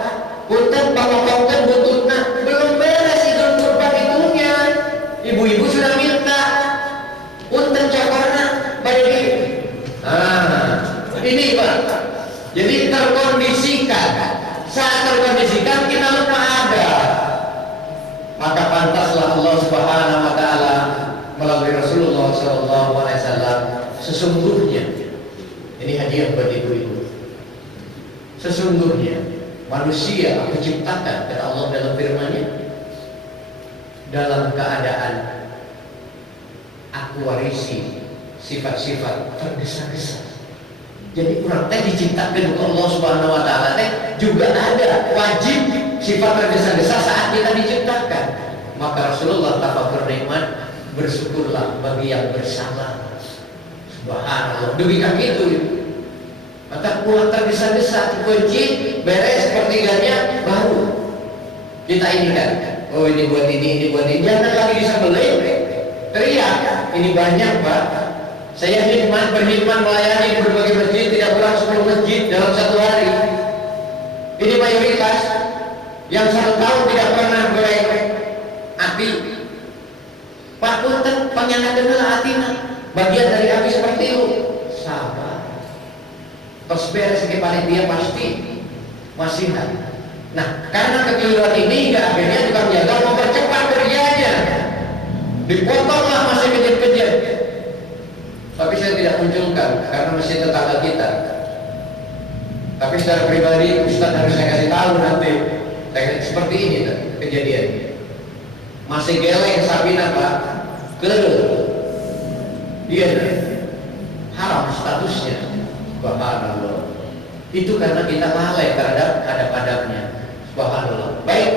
punten pangopongkan buntutnya belum beres idul kurban itunya. Ibu-ibu sudah minta punten cokorna pada di. Ini Pak. Jadi terkondisikan. Saat terkondisikan kita lupa ada. Maka pantaslah Allah Subhanahu wa taala melalui Rasulullah sallallahu alaihi wasallam sesungguhnya ini hadiah buat ibu-ibu. Sesungguhnya manusia aku ciptakan kata Allah dalam firman-Nya dalam keadaan aku warisi sifat-sifat tergesa-gesa. Jadi orang teh diciptakan oleh Allah Subhanahu wa taala teh juga ada wajib sifat tergesa-gesa saat kita diciptakan. Maka Rasulullah tafakur nikmat, bersyukurlah bagi yang bersalah. Subhanallah. Demikian itu. Maka pulang tergesa-gesa, kunci beres sepertiganya baru kita ini kan. Oh ini buat ini buat ini. Jangan lagi disembelih, teriak. Ini banyak Pak. Saya berkhidmat melayani di berbagai masjid, tidak kurang 10 masjid dalam satu hari. Ini mayoritas yang 1 tahun tidak pernah goreng api. Pak punten panjangkan atina. Bagian dari api seperti itu. Sabar. Terus beres ke panitia pasti masih ada. Nah, karena kekeliruan ini hingga akhirnya tukang jaga mempercepat kerjanya. Dipotonglah masih kejut-kejut. Tapi saya tidak munculkan karena masih tetangga kita. Tapi secara pribadi Ustaz harus saya kasih tahu nanti. Seperti ini kejadian. Masih geleng sabina Pak. Dia haram statusnya. Subhanallah. Itu karena kita lalai terhadap adab-adabnya. Subhanallah. Baik,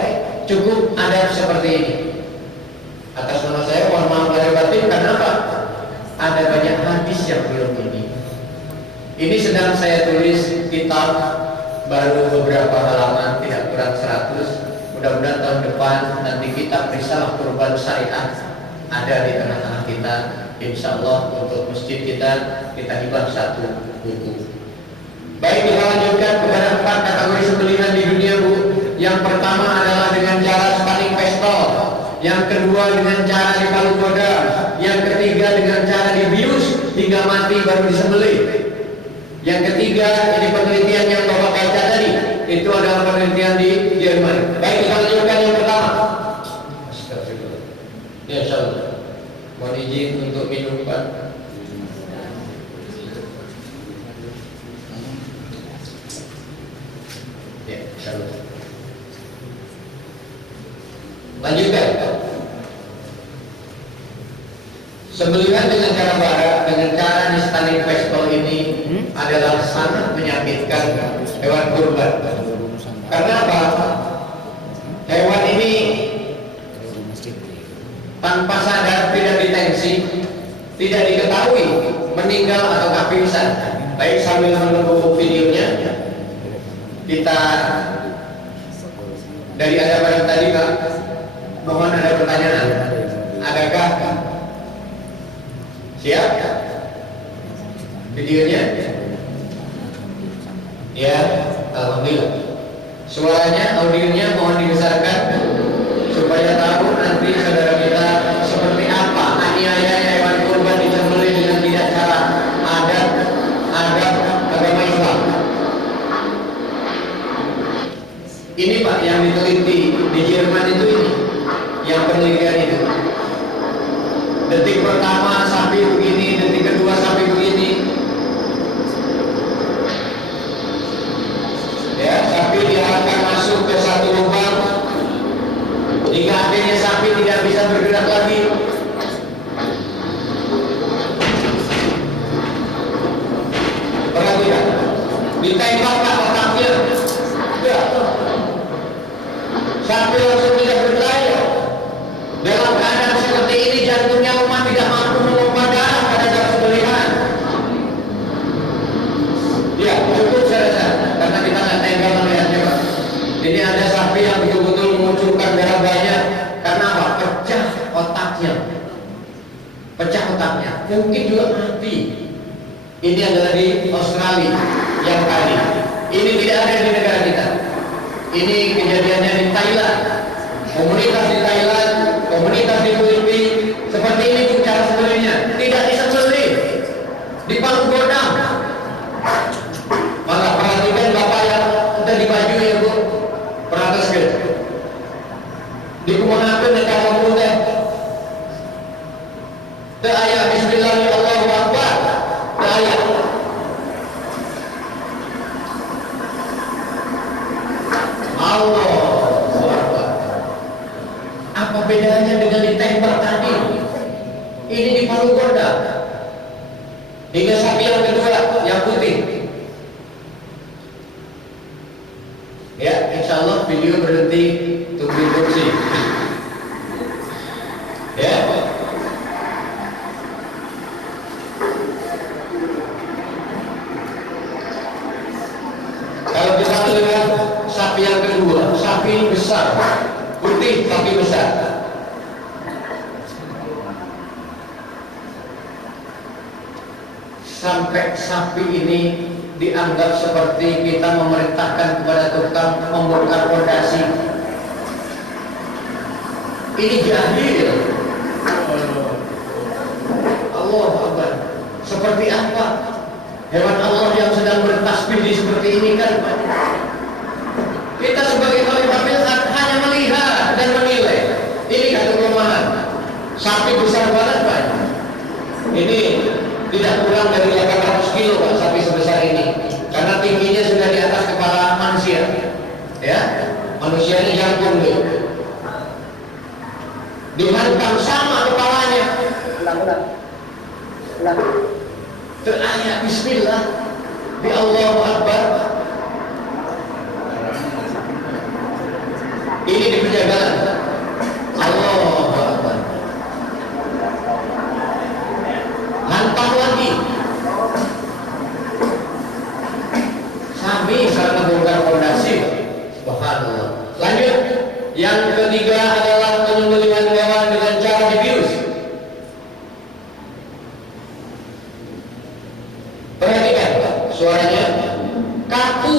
cukup adab seperti ini. Atas nama saya mohon maaf lahir batin. Kenapa? Ada banyak hadis yang belum ini. Ini sedang saya tulis kitab baru beberapa halaman, tidak kurang 100. Mudah-mudahan tahun depan nanti kitab Risalah Kurban Syariah ada di tengah-tengah kita. Insya Allah untuk masjid kita hibah 1 buku. Baik, kita lanjutkan kepada 4 kategori sembelihan di dunia Bu. Yang pertama adalah dengan cara stunning pistol, yang kedua dengan cara dipalu goda, yang ketiga dengan cara dibius hingga mati baru disembelih. Yang ketiga ini penelitian yang Bapak baca tadi, itu adalah penelitian di Jerman. Baik, kita lanjutkan yang pertama. Astagfirullah. Ya insyaallah. Mohon izin untuk minum Pak. Ya, insyaallah. Lanjutkan. Sembelihan dengan cara barat, dengan cara di stunning pistol ini adalah sangat menyakitkan hewan kurban. Karena apa? Hewan ini tanpa sadar, tidak deteksi, tidak diketahui meninggal atau pingsan. Baik, sambil menunggu videonya, kita dari adab yang tadi Pak, mohon ada pertanyaan. Adakah? Siap? Videonya? Ya, alhamdulillah. Suaranya, audionya mohon dibesarkan supaya tahu nanti saudara kita seperti apa aniayanya hewan kurban disembelih dengan tidak cara adab agama Islam. Ini Pak yang diteliti di Jerman itu ini, yang penelitian itu. Detik pertama sapi begini, detik kedua sapi begini. Ya, sapi diarahkan masuk ke satu lubang hingga akhirnya sapi tidak bisa bergerak lagi. Perhatikan, ditembakkan otaknya. Ya. Sapi langsung tidak berdaya. Dalam keadaan seperti ini jantungnya umat tidak mampu memompa darah pada saat sembelihan. Ya, cukup saya rasa, karena kita nggak tega melihatnya, Pak. Ini ada sapi yang betul-betul mengucurkan darah banyak. Karena apa? Pecah otaknya. Pecah otaknya. Mungkin juga mati. Ini adalah di Australia yang tadi. Ini tidak ada di negara kita. Ini kejadiannya di Thailand. Komunitas di Thailand, komunitas di Filipina, seperti ini pun cara sembelihnya. Tidak disembelih di Palu Godam. Malah perhatikan bapak yang udah di baju ya bu, peratas gitu. Di kumahakeun dekat kamu teh. Teu aya bismillah Allahu akbar. Teu aya. Allahu akbar. Apa bedanya dengan ditembak tadi? Ini di Palu Godam. Hingga sapi yang kedua, yang putih. Ya, insya Allah video berhenti tunggu instruksi. Ya. Kalau kita lihat sapi yang kedua, sapi ini besar, putih tapi besar. Sampai sapi ini dianggap seperti kita memerintahkan kepada tukang membongkar fondasi. Ini jahil. Allah Akbar. Seperti apa hewan Allah yang sedang bertasbih seperti ini kan Pak? Kita sebagai khalifah hanya melihat dan menilai. Ini satu kelemahan. Sapi besar banget Pak. Ini tidak kurang dari 800 kilo Pak, sapi sebesar ini. Karena tingginya sudah di atas kepala manusia. Ya, manusia ini jangkung nih. Dihantam sama kepalanya. Ulang. Terayat bismillah. Bi Allahu Akbar. Ini di penjagaan. Allahu Akbar. Hantam lagi. Sambil karena bongkar fondasi. Subhanallah. Lanjut. Yang ketiga adalah penyembelihan hewan dengan cara dibius. Perhatikan suaranya. Kaku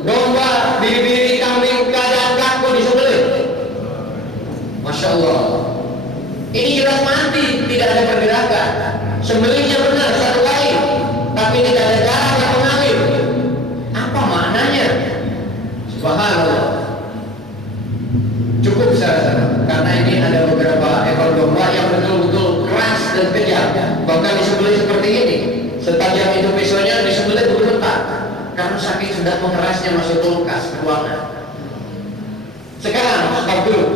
domba, biri-biri kambing keadaan kaku disembelih. Masya Allah. Ini jelas mati, tidak ada pergerakan. Sembelihnya benar satu kali, tapi tidak ada darah yang mengalir. Apa maknanya? Subhanallah. Cukup saudara, karena ini ada beberapa ekor domba yang betul-betul keras dan kejam. Bahkan disembelih seperti ini, setajam itu pisaunya disembelih bergetar, karena saking sudah mengerasnya masuk kulkas ke ruangan. Sekarang stop dulu.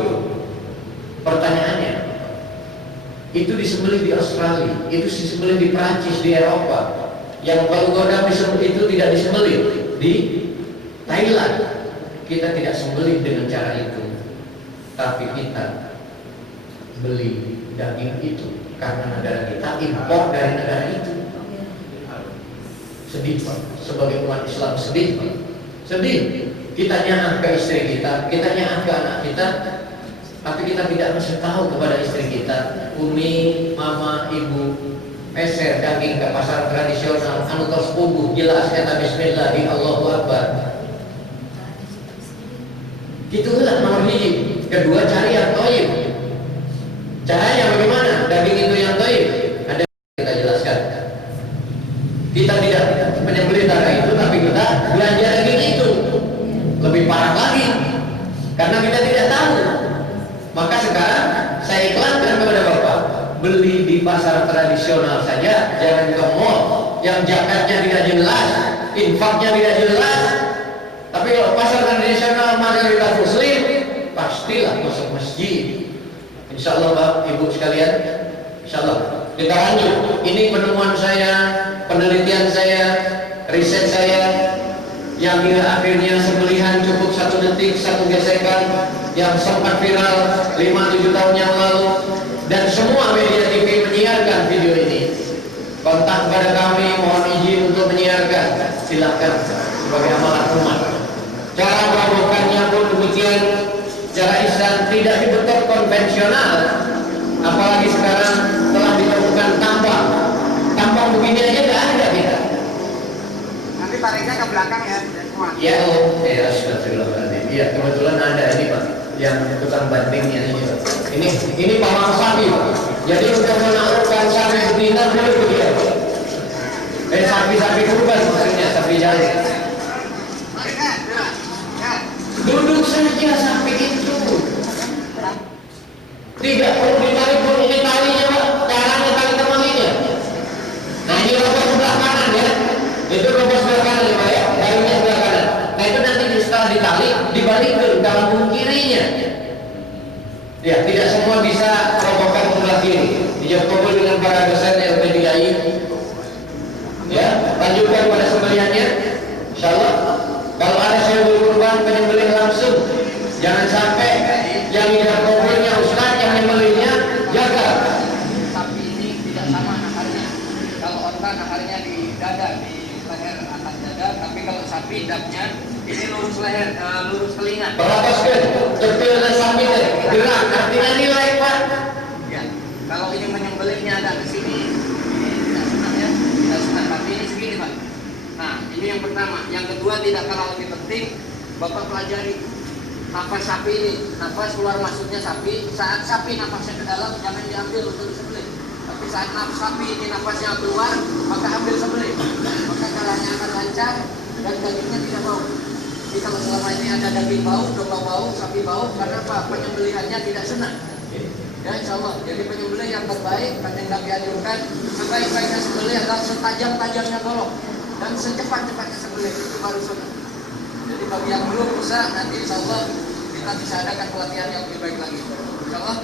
Pertanyaannya, itu disembelih di Australia, itu disembelih di Prancis, di Eropa. Yang Palu Godam disembelih itu tidak disembelih di Thailand. Kita tidak sembelih dengan cara itu, tapi kita beli daging itu karena negara kita impor dari negara itu. Sedih Pak, sebagai umat Islam sedih Pak. Sedih. Kita nyah ke istri kita nyah ke anak kita, tapi kita tidak mesti tahu kepada istri kita, Umi, Mama, Ibu, peser daging ke pasar tradisional, anu tos puguh jelas kata bismillah di Allahu Akbar. Gitulah nomor hiji. Kedua, cari yang toib. Caranya bagaimana? Daging itu yang toib. Ada yang kita jelaskan. Kita tidak menyembelih darah itu, tapi kita belanja daging itu. Lebih parah lagi, karena kita tidak tahu. Maka sekarang saya iklankan kepada Bapak, beli di pasar tradisional saja, jangan ke mall yang zakatnya tidak jelas, infaknya tidak jelas. Tapi kalau pasar tradisional mayoritas muslim, pastilah masuk masjid. Insya Allah Bapak Ibu sekalian, insya Allah kita lanjut. Ini penemuan saya, penelitian saya, riset saya, yang hingga akhirnya sembelihan cukup 1 detik 1 gesekan yang sempat viral 5-7 tahun yang lalu, dan semua media TV menyiarkan video ini. Kontak kepada kami, mohon izin untuk menyiarkan, silakan sebagai amalan umat. Cara melakukannya pun demikian, cara Islam tidak dibentuk konvensional, apalagi sekarang telah ditemukan tambang begini aja nggak ada kita. Nanti tariknya ke belakang ya. Ya, ya astagfirullahaladzim. Iya, kebetulan ada ini Pak, yang tukang bandingnya ini Pak. Ini pamang sapi Pak. Jadi untuk menaklukkan sapi betina boleh begitu. Sapi kurban maksudnya, sapi jalan. Duduk saja sapi itu. Tidak perlu ditarik pun, ini talinya Pak. Caranya tali temalinya. Nah ini robot sebelah kanan ya. Itu robot sebelah kanan ya Pak ya. Talinya sebelah kanan. Nah itu nanti setelah ditali dibalikkan dalam punggung kirinya. Ya, tidak semua bisa robohkan sebelah kiri. Dijawab dengan para dosen LPDI. Ya, lanjutkan pada sembelihannya. Insyaallah. Kalau ada sewa kurban penyembelih langsung, jangan sampai yang tidak kabulnya ustaz yang menyembelihnya jaga. Sapi ini tidak sama naharnya. Kalau onta naharnya di dada, di leher atas dada, tapi kalau sapi dapnya ini lurus leher, lurus telinga. Perhatikan, cepil dan sapi deh, gerak, artinya nilai Pak. Ya, kalau ini menyembelihnya ada ke sini, ini tidak senang ya, tidak senang. Tapi ini segini Pak. Nah, ini yang pertama. Yang kedua tidak kalah lebih penting, Bapak pelajari nafas sapi ini, nafas keluar masuknya sapi. Saat sapi nafasnya ke dalam, jangan diambil untuk disembelih. Tapi saat nafas sapi ini nafasnya keluar, maka ambil sembelih. Maka darahnya akan lancar dan dagingnya tidak bau. Jadi kalau selama ini ada daging bau, domba bau, sapi bau, karena apa? Penyembelihannya tidak senang. Ya insya Allah. Jadi penyembelih yang terbaik, kanjeng Nabi anjurkan, sebaik-baiknya sembelih adalah setajam-tajamnya golok dan secepat-cepatnya sembelih, itu baru sunnah. Jadi bagi yang belum bisa, nanti insya Allah kita bisa adakan pelatihan yang lebih baik lagi. Insya Allah.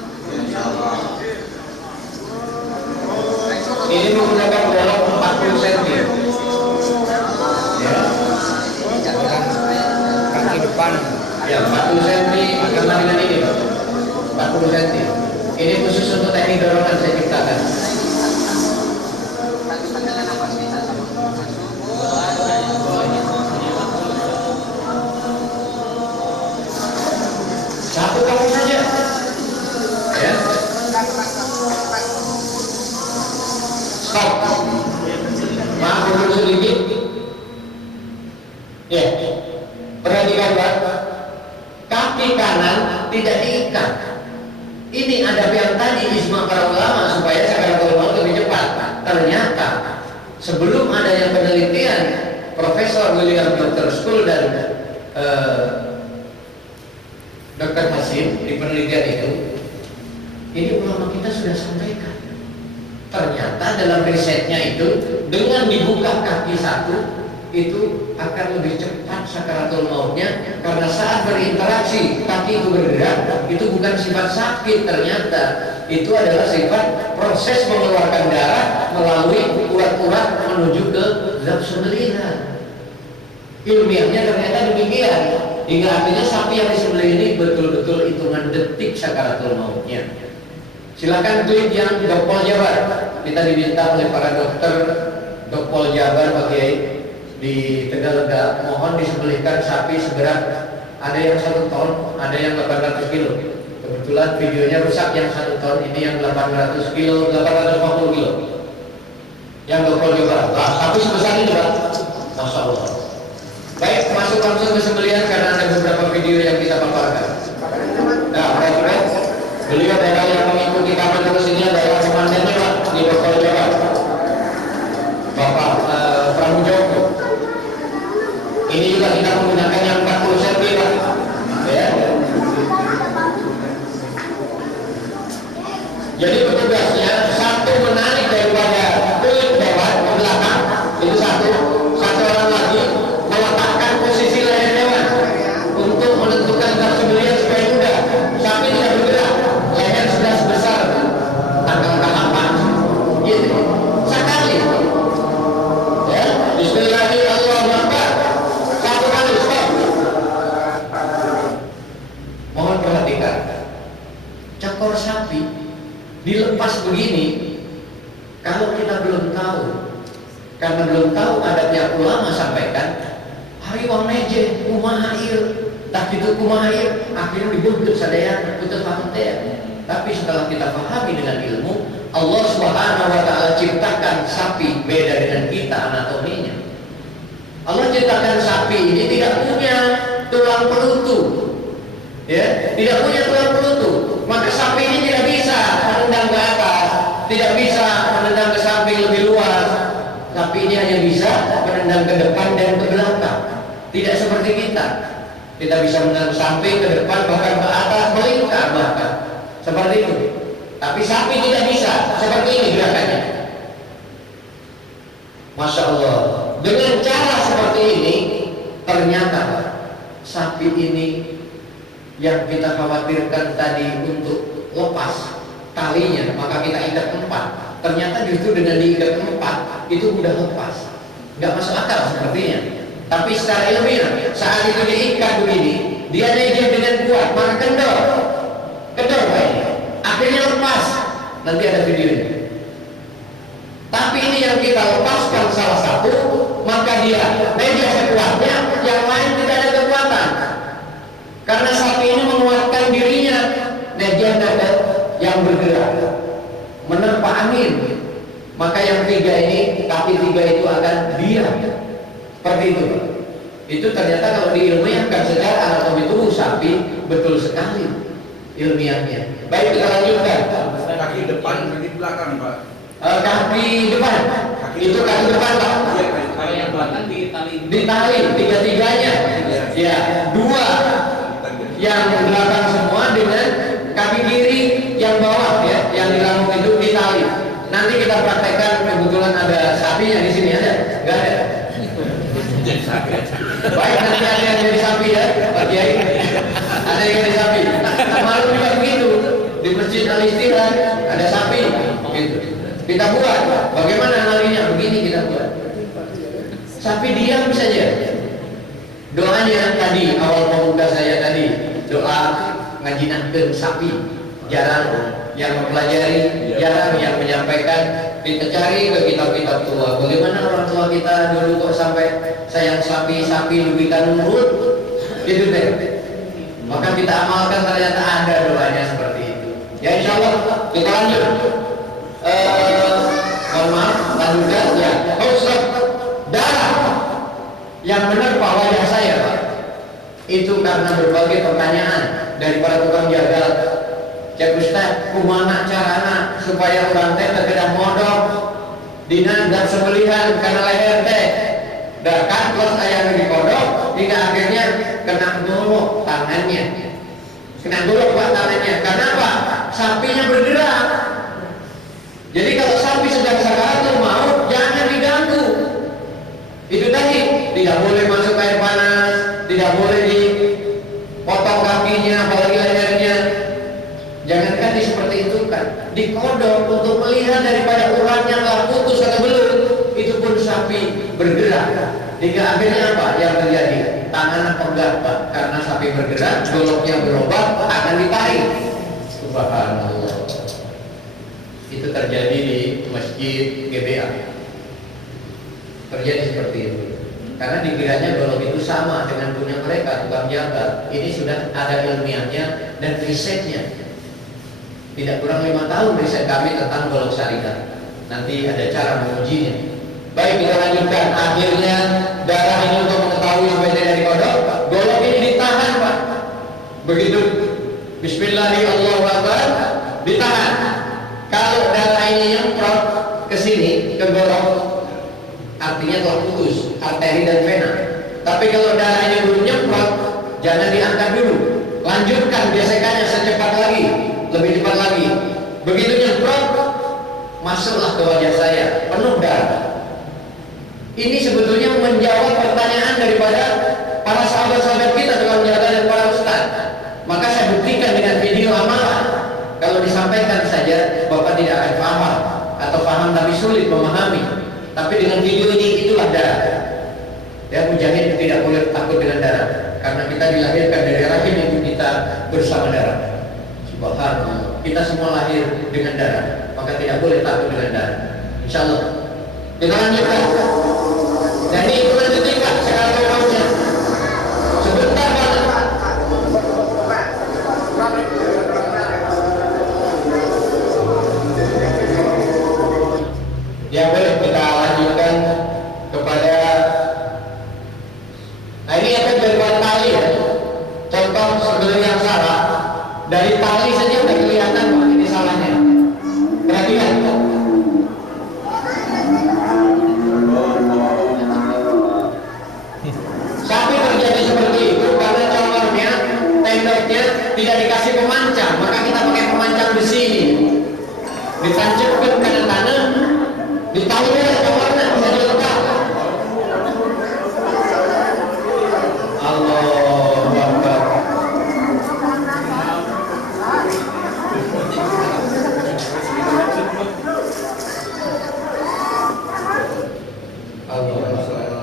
Ini menggunakan golok 40 cm. Ya. Kaki depan. Ya, 40 cm akan dengan ini Pak. 40 cm. Ini khusus untuk teknik dorongan saya ciptakan. Nanti pandangan nafas kita sama masuk. Satu kali saja. Ya. Stop. Maaf dulu sedikit. Ya. Perhatikan Pak. Kaki kanan tidak diikat. Ini adab yang tadi ijma para ulama supaya sakaratul maut lebih cepat. Ternyata sebelum adanya penelitian Profesor William Doctor School dan Dr. Hasim di penelitian itu, ini ulama kita sudah sampaikan. Ternyata dalam risetnya itu dengan dibuka kaki satu itu akan lebih cepat sakaratul mautnya, karena saat berinteraksi kaki itu bergerak, itu bukan sifat sakit, ternyata itu adalah sifat proses mengeluarkan darah melalui urat-urat menuju ke zat sembelihan. Ilmiahnya ternyata demikian, hingga artinya sapi yang disembelih ini betul-betul hitungan detik sakaratul mautnya. Silakan klik yang Dokpol Jabar. Kita diminta oleh para dokter Dokpol Jabar bagi di Tegalega, mohon disembelihkan sapi seberat, ada yang 1 ton, ada yang 800 kilo. Kebetulan videonya rusak yang 1 ton, ini yang 800 kilo, 850 kilo. Yang Dokpol Jabar, sapi sebesar ini Pak. Masya Allah. Baik, masuk langsung ke sembelihan karena ada beberapa video yang kita paparkan. Nah, Pak, beliau adalah yang mengikuti kami terus, ini adalah komandannya Pak di Dokpol Jabar, Bapak Pramujogo. Ini juga kita menggunakan yang 40 cm Pak. Ya. Jadi petugasnya satu menarik daripada kulit hewan ke belakang, itu satu orang lagi meletakkan posisi leher hewan untuk menentukan zat sembelihan supaya mudah. Sapi tidak bergerak, leher sudah dilepas begini, kalau kita belum tahu, karena belum tahu ada pihak ulama sampaikan, hari wong meje kumaha ieu, tak itu kumaha ieu, akhirnya dibuntut sadayana, buntut paham teh. Tapi setelah kita pahami dengan ilmu, Allah Subhanahu wa taala ciptakan sapi beda dengan kita anatominya. Allah ciptakan sapi ini tidak punya tulang pelutu. Ya, tidak punya tulang pelutu. Maka sapi ini tidak bisa menendang ke atas, tidak bisa menendang ke samping lebih luas. Sapi ini hanya bisa menendang ke depan dan ke belakang. Tidak seperti kita. Kita bisa menendang ke samping, ke depan, bahkan ke atas, melingkar bahkan. Seperti itu. Tapi sapi tidak bisa. Seperti ini gerakannya. Masya Allah. Dengan cara seperti ini, ternyata sapi ini yang kita khawatirkan tadi untuk lepas talinya, maka kita ikat empat. Ternyata justru dengan diikat empat itu mudah lepas. Nggak masuk akal sepertinya. Tapi secara ilmiah, saat itu diikat begini, dia diikat dengan kuat, maka kendor kayaknya. Akhirnya lepas. Nanti ada videonya. Tapi ini yang kita lepaskan salah satu, maka dia media sekuatnya, yang lain tidak ada kekuatan. Karena sapi ini menguatkan dirinya, media ada yang bergerak, menerpa angin. Maka yang tiga ini, kaki tiga itu akan diam. Seperti itu. Itu ternyata kalau diilmiahkan secara anatomi tubuh sapi betul sekali ilmiahnya. Baik, kita lanjutkan. Kaki depan, kaki belakang, Pak. Kaki depan. Itu kaki depan, Pak. Kalau yang belakang ditali. Ditali tiga-tiganya. Ya, dua yang belakang semua dengan kaki kiri yang bawah ya, yang di lambung itu ditali. Nanti kita praktekkan, kebetulan ada sapinya di sini, ada? Enggak ada. Baik, nanti ada yang jadi sapi ya, Pak Kiai. Ada yang jadi sapi. Malu juga begitu. Di masjid Al-Istirahat ada sapi. Gitu. Kita buat. Bagaimana nalinya? Begini kita buat. Sapi diam saja. Doanya tadi awal pembuka saya tadi, doa ngajinakeun sapi. Jarang yang mempelajari, jarang yang menyampaikan. Kita cari ke kitab-kitab tua. Bagaimana orang tua kita dulu kok sampai sayang sapi dugikan nurut, itu deh. Maka kita amalkan, ternyata ada doanya seperti itu. Ya insya Allah kita lanjut. Mohon maaf, lanjutkan ya. Ustaz, darah yang menerpa wajah saya, Pak, itu karena berbagai pertanyaan dari para tukang jagal. Cek Ustaz, kumana carana supaya orang teh terkena modok dina dan sembelihan karena leher teh dakan terus ayam dikodok hingga akhirnya kena golok tangannya, kena golok Pak tangannya. Kenapa? Sapinya bergerak. Jadi kalau sapi sedang sakaratul maut, jangan diganggu. Itu tadi, tidak boleh masuk air panas, tidak boleh dipotong kakinya, apalagi lehernya. Jangankan seperti itu kan, dikodok untuk melihat daripada uratnya telah putus atau belum. Itu pun sapi bergerak. Hingga akhirnya apa yang terjadi? Tangan pegat, Pak, karena sapi bergerak, goloknya berobat akan ditarik. Subhanallah. Itu terjadi di masjid GBA. Terjadi seperti itu. Karena dikiranya golok itu sama dengan punya mereka tukang jaga. Ini sudah ada ilmiahnya dan risetnya. Tidak kurang 5 tahun riset kami tentang golok syariah. Nanti ada cara mengujinya. Baik, kita lanjutkan. Akhirnya darah ini untuk mengetahui supaya tidak dikodok, golok ini ditahan, Pak. Begitu Bismillahirrahmanirrahim, ditahan. Kalau darah ini nyemprot ke sini, ke golok, artinya telah putus arteri dan vena. Tapi kalau darah ini belum nyemprot, jangan diangkat dulu. Lanjutkan gesekannya secepat lagi, lebih cepat lagi. Begitu nyemprot, masuklah ke wajah saya, penuh darah. Ini sebetulnya menjawab pertanyaan daripada para sahabat-sahabat kita, tukang jaga dan para ustaz. Maka saya buktikan dengan video amalan. Kalau disampaikan saja, Bapak tidak akan paham atau paham tapi sulit memahami. Tapi dengan video ini, itulah darah. Ya, mujahid tidak boleh takut dengan darah, karena kita dilahirkan dari rahim ibu kita bersama darah. Subhanallah. kita semua lahir dengan darah, maka tidak boleh takut dengan darah. Insya Allah. Kita lanjutkan. Dan ini ikutan ketiga sekarang maunya. Sebentar Pak. Ya boleh kita lanjutkan kepada. Nah ini efek dari tali ya. Contoh sebenarnya yang salah dari tali saja udah kelihatan Pak ini salahnya. Perhatikan. Sapi terjadi seperti itu karena colornya, tendoknya tidak dikasih pemancang, maka kita pakai pemancang besi ini. Ditancapkan ke tanah, ditaruh colornya bisa diletak. Allahu Akbar.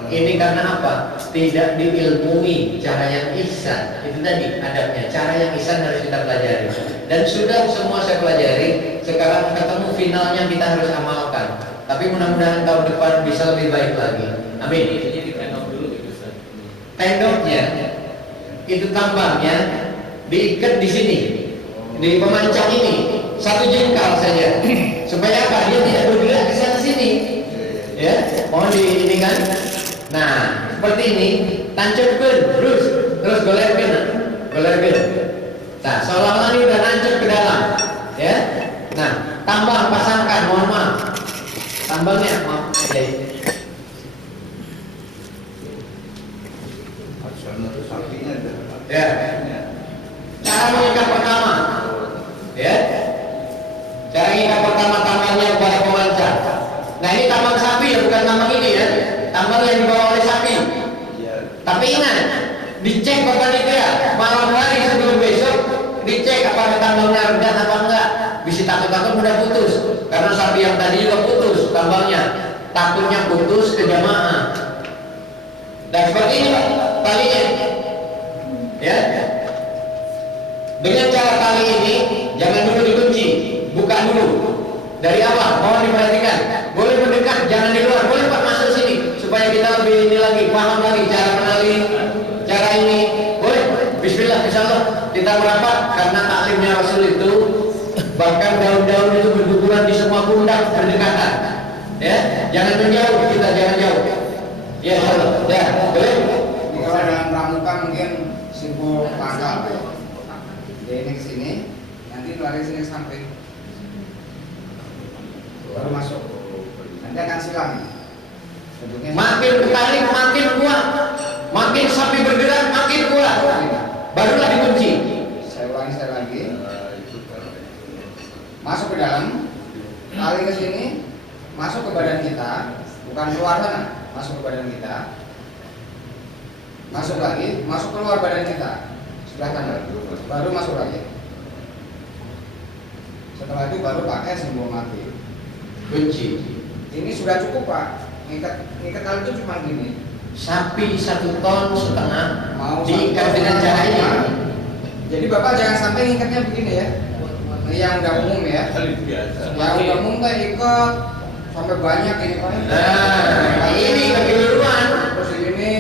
Ini karena apa? Tidak diilmui cara yang ihsan. Itu tadi adabnya. Cara yang ihsan harus kita pelajari. Dan sudah semua saya pelajari. Sekarang ketemu finalnya kita harus amalkan. Tapi mudah-mudahan tahun depan bisa lebih baik lagi. Amin. Tendoknya itu tambangnya diikat di sini, di pemancang ini, satu jengkal saja. Supaya apa? Dia tidak bergerak ke sana sini. Ya, mohon di ini kan. Nah, seperti ini, tancapkan terus golerkan. Nah, seolah-olah ini udah nancap ke dalam, ya. Nah, tambang pasangkan, mohon maaf. Tambangnya, maaf. Ya. Cara mengikat pertama, ya. Cara mengikat pertama tambangnya kepada pemancang. Nah, ini tambang sapi ya, bukan tambang ini ya. Tambang yang dibawa oleh sapi. Tapi ingat, dicek panitia malam hari sebelum besok, dicek apakah tambangnya rendah apa enggak. Bisa takut-takut mudah putus, karena sapi yang tadi juga putus tambangnya. Takutnya putus ke jamaah. Dan seperti ini Pak, talinya. Ya. Dengan cara tali ini jangan dulu dikunci, buka dulu. Dari awal, mohon diperhatikan. Boleh mendekat, jangan di luar. Boleh Pak masuk sini supaya kita lebih ini lagi, paham lagi cara menali, cara ini. Boleh. Bismillah, insyaallah kita merapat karena taklimnya Rasul itu bahkan daun-daun itu berguguran di semua pundak berdekatan. Ya, jangan menjauh, kita jangan jauh. Ya, insyaallah. Ya, boleh. Ini kalau dalam pramuka mungkin simpul pangkal. Dia ini ke sini, nanti lari sini sampai baru masuk. Nanti akan silang. Bentuknya Makin ditarik makin kuat, makin sapi bergerak makin kuat, barulah dikunci. saya ulangi sekali lagi. Masuk ke dalam, lari ke sini, masuk ke badan kita, bukan keluar sana, masuk ke badan kita. Masuk lagi, masuk keluar badan kita. Sebelah kanan, baru masuk lagi. Setelah itu baru pakai simbol mati. Kunci. Ini sudah cukup Pak. Ngikat tali itu cuma gini. Sapi 1,5 ton Mau diikat 1,5 dengan cara ini. Jadi Bapak jangan sampai ngikatnya begini ya. Ini yang udah umum ya. Yang udah umum kan ikat sampai banyak ini Pak. Nah, ini kekeliruan. Terus ini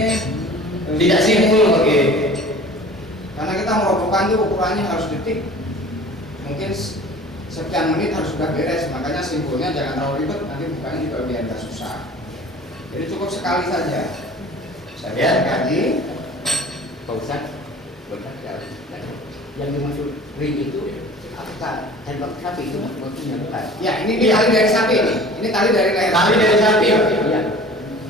Tidak simpul, oke. Karena kita merobohkan itu ukurannya harus detik. Mungkin sekian menit harus sudah beres. Makanya simpulnya jangan terlalu ribet. Nanti bukanya juga biar nggak susah. Jadi cukup sekali saja. Saya Ya. lagi. Pak Ustadz, yang dimaksud ring itu apa? Tembak sapi itu maksudnya bukan? Ya ini tali dari sapi ini. Ini tali dari leher. Tali dari sapi. Iya.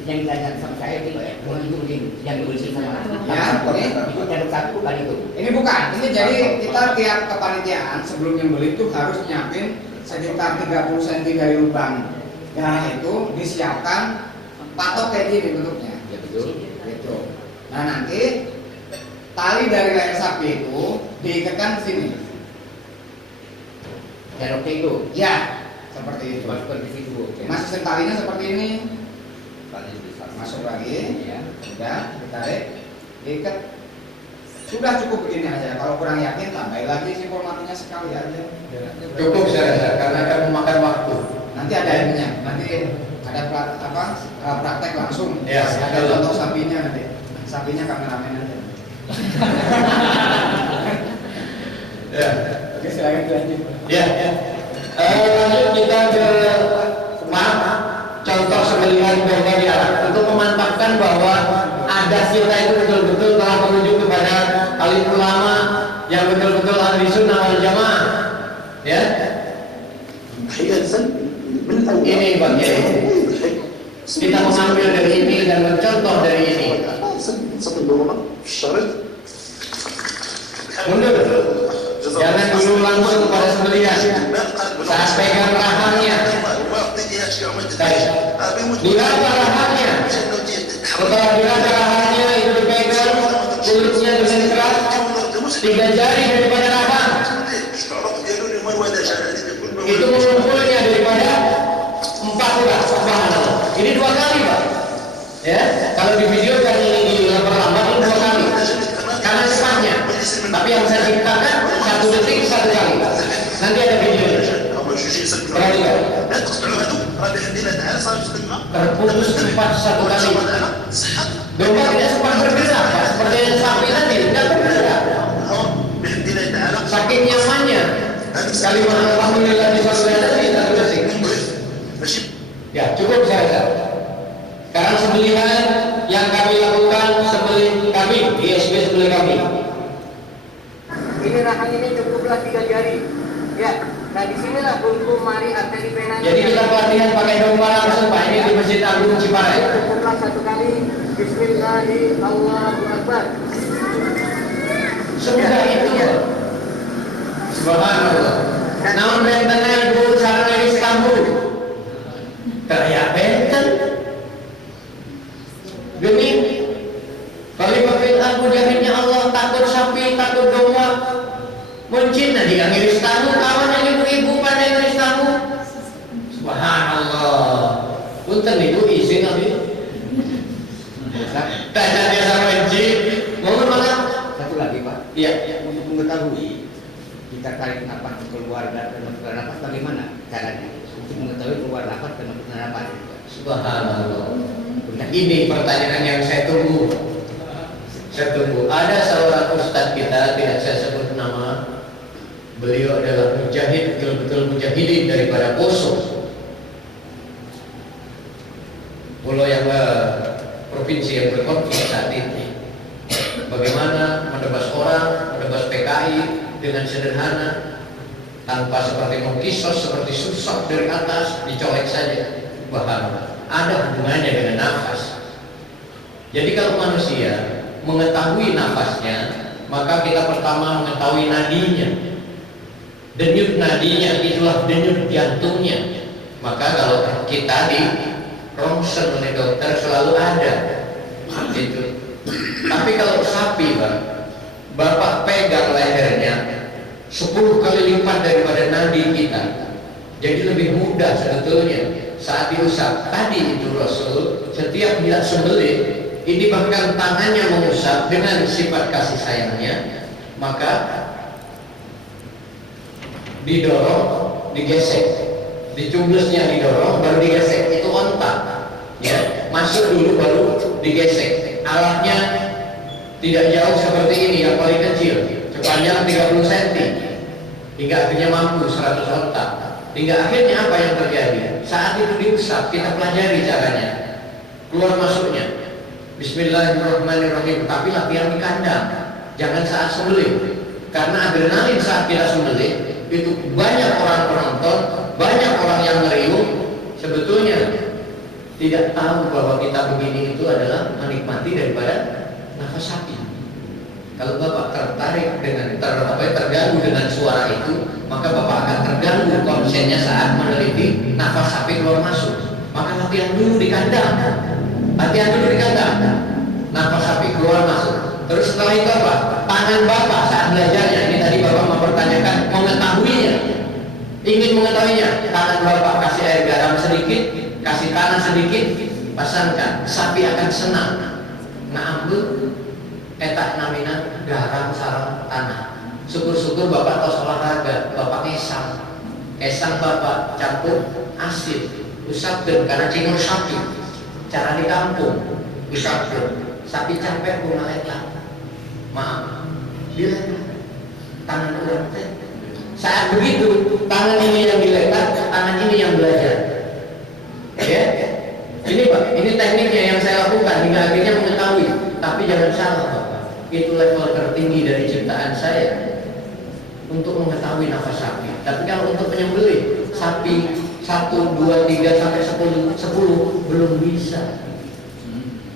Yang ditanya sama saya itu itu ring yang bersih sama. Ya, ini. Itu tembak sapi bukan itu. Ini bukan. Ini jadi kita tiap kepanitiaan sebelum nyembelih itu harus nyiapin sekitar 30 cm dari lubang darah itu disiapkan patok kayak gini bentuknya. Ya betul. Gitu. Nah nanti tali dari leher sapi itu diikatkan ke sini. Teroknya itu Ya, seperti itu. masukkan di situ. Masuk talinya seperti ini. Masuk lagi. Ya. Udah, ditarik, diikat. Sudah cukup begini aja. Kalau kurang yakin tambahin lagi simbol matinya sekali aja. Cukup saya rasa karena akan memakan waktu. Nanti ada ininya. Nanti ada praktek langsung. Ya, ada contoh sapinya nanti. Sapinya kameramen aja. Ya. Oke, silakan lanjut. Ya. Lanjut kita ke contoh sembelihan domba di Arab untuk memantapkan bahwa adat kita itu betul-betul telah menuju kepada alim ulama yang betul-betul ahli sunnah wal jamaah. Ya. Ini bagian kita mengambil dari ini dan mencontoh dari ini. Mundur. Jangan dulu langsung pada sembelihan. Saat pegang rahangnya. Diraba rahangnya. Setelah diraba rahangnya itu dipegang kulitnya dengan keras. 3 jari daripada rahang. Itu mengumpulnya daripada 4 urat. Ini 2 kali, Pak. Ya, kalau di video kan ini diperlambat ini 2 kali. Karena cepatnya. Tapi yang saya ciptakan 1 detik 1 kali. Nanti ada videonya. Perhatikan. Terputus cepat 1 kali. Domba tidak sempat bergerak, Pak. Seperti sapi tadi, tidak bergerak. Saking nyamannya. Kalimat alhamdulillah di tadi 1 detik. Ya, cukup saya rasa. Sekarang sembelihan yang kami lakukan sembelih kami, ISB sembelih kami. Ini rahang ini cukuplah 3 jari. Ya, nah disinilah bungku mari arteri penanya. Jadi kita pelatihan pakai domba langsung, Pak. Ini di Masjid Agung Ciparai. Cukuplah 1 kali. Bismillahirrahmanirrahim. Allahu Akbar. Sudah itu. Subhanallah. Namun bentennya dulu sarana Istanbul. Kayak benten. Demi kalimat aku jahilnya Allah, takut sapi, takut domba. Muncin di ngiris tamu, kawan yang ibu-ibu pada ngiris tamu. Subhanallah. Punten itu izin nabi. Tanya dia sama muncin. Mohon maaf. Satu lagi Pak. Iya. Untuk mengetahui kita tarik nafas keluar dan penentuan nafas bagaimana caranya? Untuk mengetahui keluar nafas dan penentuan nafas. Subhanallah. Ini pertanyaan yang saya tunggu. Saya tunggu. Ada seorang ustadz kita, tidak saya sebut nama. Beliau adalah mujahid, betul-betul mujahidin daripada Poso. Pulau yang provinsi yang berkonflik saat ini. Bagaimana menebas orang, menebas PKI dengan sederhana, tanpa seperti mengkisos, seperti susah dari atas, dicolek saja. Bahkan ada hubungannya dengan nafas. Jadi kalau manusia mengetahui nafasnya, maka kita pertama mengetahui nadinya. Denyut nadinya itulah denyut jantungnya. Maka kalau kita di ronsen oleh dokter selalu ada itu. Tapi kalau sapi, Bapak pegang lehernya 10 kali lipat daripada nadi kita. Jadi lebih mudah sebetulnya saat diusap. Tadi itu Rasul setiap dia sembelih ini bahkan tangannya mengusap dengan sifat kasih sayangnya, maka didorong, digesek, dicublusnya didorong baru digesek, itu ontak ya, masuk dulu baru digesek. Alatnya tidak jauh seperti ini, yang paling kecil sepanjang 30 cm hingga akhirnya mampu 100 ontak. Hingga akhirnya apa yang terjadi? Saat itu diusap, kita pelajari caranya keluar masuknya. Bismillahirrahmanirrahim. Tapi latihan di kandang, jangan saat sembelih. Karena adrenalin saat kita sembelih itu banyak orang penonton, banyak orang yang meriung. Sebetulnya tidak tahu bahwa kita begini itu adalah menikmati daripada nafas sapi. Kalau Bapak tertarik dengan terganggu dengan suara itu, maka Bapak akan terganggu konsennya saat meneliti nafas sapi keluar masuk. Maka latihan dulu di kandang. Latihan dulu di kandang. Nafas sapi keluar masuk. Terus setelah itu apa? Tangan Bapak saat belajarnya. Ini tadi Bapak mempertanyakan mengetahuinya. Ingin mengetahuinya, tangan Bapak kasih air garam sedikit, kasih tanah sedikit, pasangkan. Sapi akan senang. Nah, ambil etak namina garam sarang tanah. Syukur-syukur bapak tos olahraga, bapak esang bapak campur asin, usapkeun karena cingur sapi. Cara di kampung, usapkeun sapi capek pun ngalek. Maaf, dia tangan orang teh. Saat begitu, tangan ini yang diletak, tangan ini yang belajar. Ya, ini Pak, ini tekniknya yang saya lakukan hingga akhirnya mengetahui. Tapi jangan salah Bapak, itu level tertinggi dari ciptaan saya untuk mengetahui nafas sapi. Tapi kalau untuk menyembelih sapi 1, 2, 3 sampai 10 belum bisa.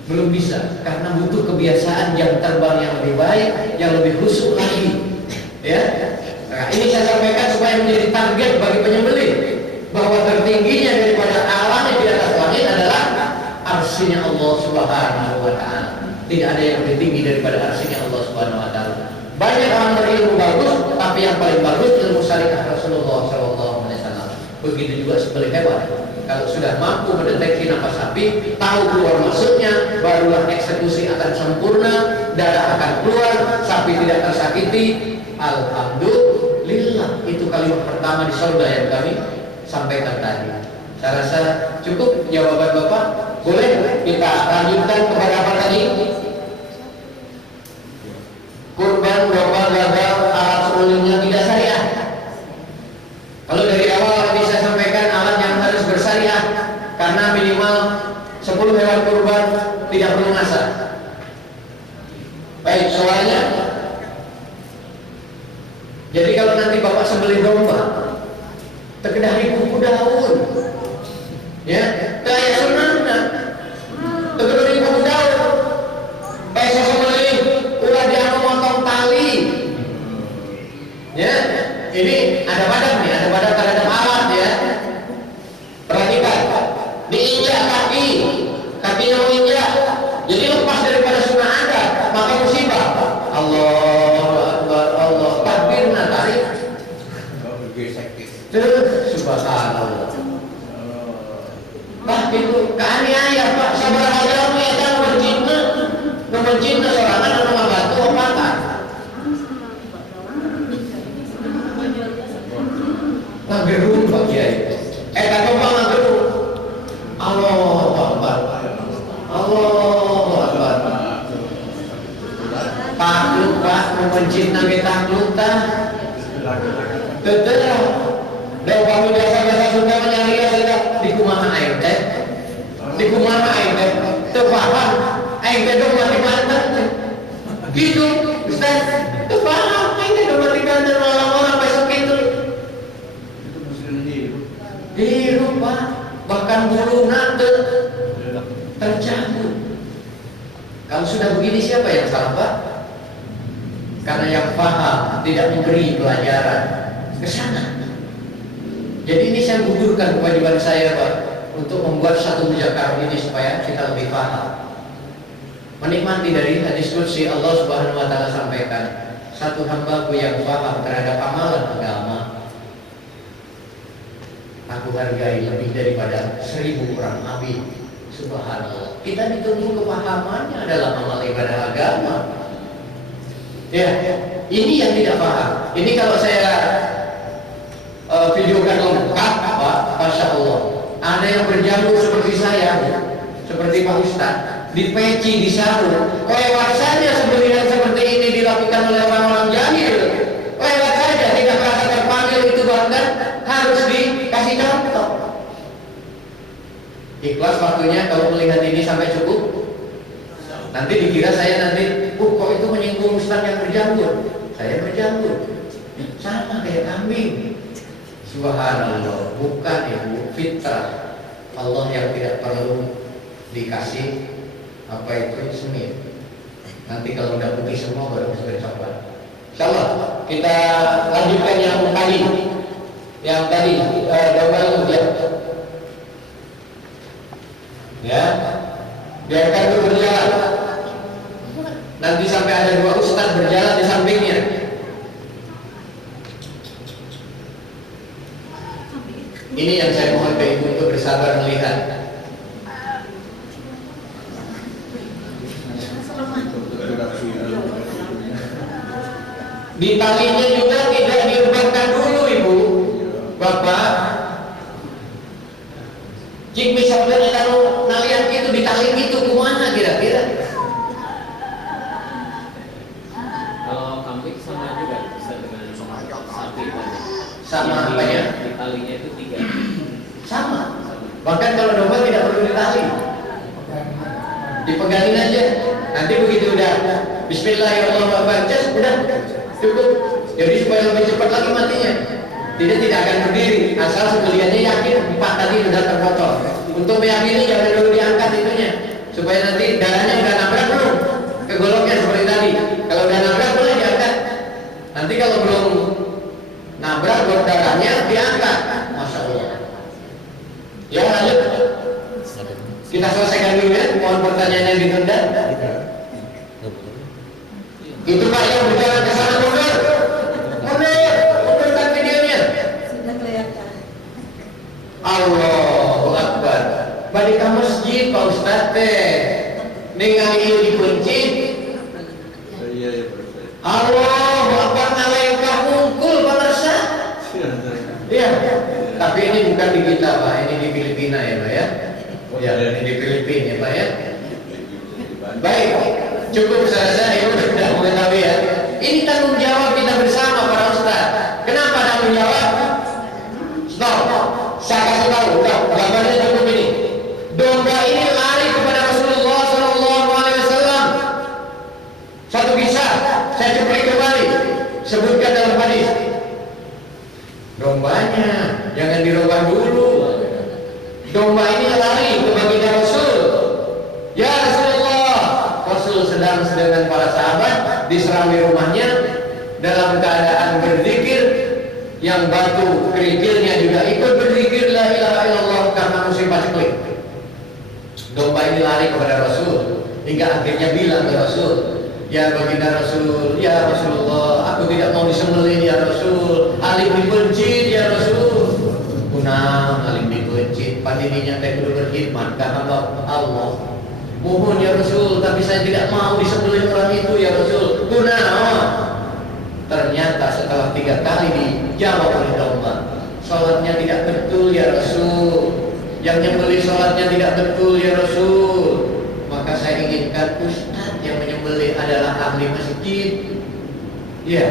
Belum bisa karena butuh kebiasaan jam terbang yang lebih baik, yang lebih khusyuk lagi. Ya. Nah, ini saya sampaikan supaya menjadi target bagi penyembelih bahwa tertingginya daripada alam yang di atas langit adalah arsinya Allah Subhanahu wa Ta'ala. Tidak ada yang lebih tinggi daripada arsinya Allah Subhanahu wa Ta'ala. Banyak orang berilmu bagus, tapi yang paling bagus ilmu syariat Rasulullah SAW. Begitu juga sembelih hewan. Kalau sudah mampu mendeteksi nafas sapi, tahu keluar masuknya, barulah eksekusi akan sempurna, darah akan keluar, sapi tidak tersakiti. Alhamdulillah, itu kalimat pertama di sorga yang kami sampaikan tadi. Saya rasa cukup jawaban Bapak. Boleh kita lanjutkan kepada apa tadi? Kurban domba gagal alat sebelumnya tidak syariah. Kalau dari awal tadi saya sampaikan alat yang harus bersyariah karena minimal 10 hewan kurban tidak perlu ngasah. Baik, soalnya jadi kalau nanti Bapak sembelih domba terkedah kuku daun, ya, kayak sunatnya terkedah kuku daun. Saya sembelih udah dia memotong tali, ya. Ini ada badan nih, ada badan terhadap alat ya. Perhatikan, diinjak kakinya menginjak, jadi lepas daripada sunnah ada, maka musibah. Allahu Akbar, Allah takbir tarik. Subhanallah. Pak itu keaniaya Pak, sabar aja ya kan mencinta sorangan atau batu apa? Gerung Pak Kiai. Kata Pak gerung. Allahu Akbar. Allahu Akbar. Takluk Pak, mencipta kita takluk tah. Tetera. Dan kami biasa-biasa sudah mencari kita di kumaha air teh. Di kumaha air teh. Tepaham. Air teh dong mati mantan. Gitu, Ustaz. Tepaham. Air teh dong mati mantan orang-orang besok itu. Hirup Pak, bahkan bulu nate tercabut. Kalau sudah begini siapa yang salah Pak? Karena yang paham tidak memberi pelajaran ke sana. Jadi ini saya gugurkan kewajiban saya Pak untuk membuat satu muzakarah ini supaya kita lebih paham. Menikmati dari hadis qudsi Allah Subhanahu wa Ta'ala sampaikan, satu hambaku yang paham terhadap amalan agama aku hargai lebih daripada 1000 orang nabi. Subhanallah. Kita dituntut kepahamannya adalah amal ibadah agama. Ya, ini yang tidak paham. Ini kalau saya videokan lengkap, Pak, Masya Allah. Ada yang berjamur seperti saya, seperti Pak Ustadz, di peci, di sarung. Lewat saja sebenarnya seperti ini dilakukan oleh orang-orang jahil. Lewat saja, tidak merasa terpanggil, itu bahkan harus dikasih contoh. Ikhlas waktunya kalau melihat ini sampai cukup. Nanti dikira saya nanti, kok itu menyinggung Ustaz yang berjamur. Saya berjamur, sama kayak kambing. Subhanallah, bukan ibu, fitrah Allah yang tidak perlu dikasih apa itu semir. Nanti kalau udah putih semua baru bisa bercoba. Insyaallah kita lanjutkan yang tadi double ujian. Ya, biarkan itu berjalan. Nanti sampai ada 2 ustaz berjalan di sampingnya. Ini yang saya mohon ke ibu untuk bersabar melihat. Di talinya juga tidak diubarkan dulu, Ibu, Bapak. Jika misalnya kalau nalian itu ditali itu kemana kira-kira? Kalau kambing sama juga bisa dengan sapi tadi. Sama apa ya? Di talinya itu 3. Sama. Bahkan kalau domba tidak perlu ditali, dipegangin aja. Nanti begitu udah Bismillahirrahmanirrahim, udah cukup. Jadi supaya lebih cepat lagi matinya. Tidak akan berdiri asal sekaliannya yakin 4 tadi sudah terpotong. Untuk meyakini jangan dulu diangkat itunya, supaya nanti darahnya udah nabrak belum ke goloknya seperti tadi. Kalau udah nabrak boleh diangkat. Nanti kalau belum nabrak golok darahnya diangkat. Masya Allah. Ya lanjut. Kita selesaikan dulu ya. Mohon pertanyaannya ditunda. Itu Pak yang berjalan ke sana mundur. Mundurkan videonya. Sudah kelihatan. Allahu Akbar. Balik ke masjid Pak Ustaz teh. Ningali ieu dikunci. Allahu Akbar ngalengkah mungkul pemirsa. Iya. Tapi ini bukan di kita Pak, ini di Filipina ya Pak ya. Ya, ini di Filipina ya Pak ya. Baik, cukup saja Ibu sudah mengetahui ya. Ini tanggung jawab kita bersama para ustaz. Kenapa tanggung jawab? Stop. Saya kasih tahu, gambarnya cukup ini. Domba ini lari kepada Rasulullah SAW. Satu kisah, saya cuplik kembali. Sebutkan dalam hadis. Dombanya jangan dirobah dulu. Domba ini lari ke baginda Rasul. Ya Rasulullah, Rasul sedang dengan para sahabat diserang di rumahnya dalam keadaan berzikir, yang batu kerikilnya juga ikut berzikir la ilaha illallah karena musibah sekali. Domba ini lari kepada Rasul hingga akhirnya bilang ke Rasul, ya baginda Rasul, ya Rasulullah, aku tidak mau disembelih ya Rasul, alim dibenci ya Rasul. Punah alim dibenci, pandininya teh kudu berkhidmat ka hamba Allah. Mohon ya Rasul, tapi saya tidak mau disembelih orang itu ya Rasul. Punah. Ternyata setelah 3 kali dijawab oleh domba, sholatnya tidak betul ya Rasul. Yang menyembelih sholatnya tidak betul ya Rasul. Maka saya inginkan Ustaz yang menyembelih adalah ahli masjid. Ya,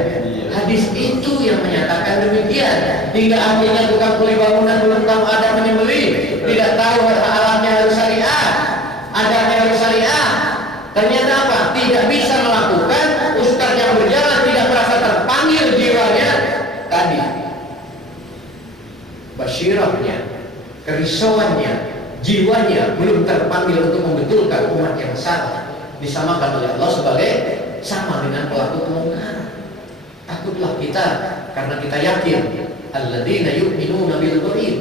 hadis itu yang menyatakan demikian. Hingga akhirnya tukang kuli bangunan belum tahu ada menyembelih, tidak tahu alatnya harus syariah, adanya harus syariah. Ternyata apa? Tidak bisa melakukan. Ustaz yang berjalan tidak merasa terpanggil jiwanya tadi. Basyirahnya, kerisauannya, jiwanya belum terpanggil untuk membetulkan umat yang salah, disamakan oleh Allah sebagai sama dengan pelaku kemungkaran. Takutlah kita karena kita yakin alladzina yu'minuna bil ghaib.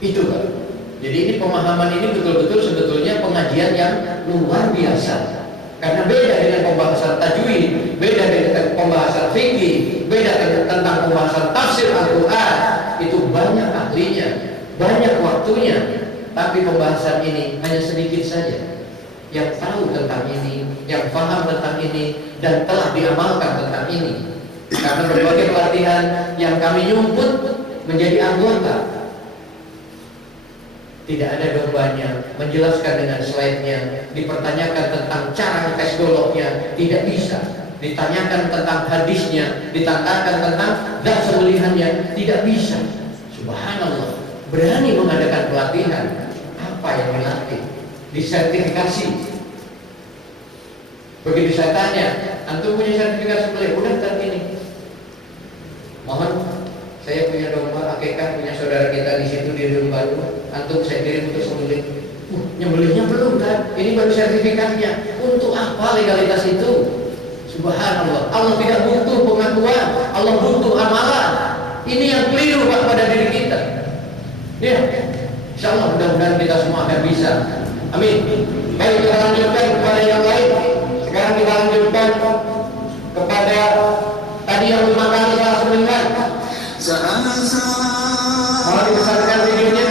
Itu kan. Jadi ini pemahaman ini betul-betul sebetulnya pengajian yang luar biasa. Karena beda dengan pembahasan tajwid, beda dengan pembahasan fikih, beda dengan tentang pembahasan tafsir Al-Quran. Itu banyak ahlinya, banyak waktunya. Tapi pembahasan ini hanya sedikit saja. Yang tahu tentang ini, yang paham tentang ini, dan telah diamalkan tentang ini. Karena berbagai pelatihan yang kami nyumput menjadi anggota. Tidak ada dombanya, menjelaskan dengan slide-nya, dipertanyakan tentang cara tes goloknya, tidak bisa. Ditanyakan tentang hadisnya, ditanyakan tentang zat sembelihannya, tidak bisa. Subhanallah, berani mengadakan pelatihan. Apa yang dilatih? Disertifikasi. Begitu saya tanya, antum punya sertifikasi sembelih? Udah kan ini. Mohon, saya punya domba akikah, punya saudara kita di situ di rumah baru. Antum saya kirim untuk sembelih. Nyembelihnya belum kan? Ini baru sertifikatnya. Untuk apa legalitas itu? Subhanallah. Allah tidak butuh pengakuan, Allah butuh amalan. Ini yang keliru Pak pada diri kita. Ya, insyaallah mudah-mudahan kita semua akan bisa. Amin. Baik, kita lanjutkan kepada yang lain. Sekarang kita lanjutkan kepada tadi yang 5 kali salah sembelihan. Mau dibesarkan videonya.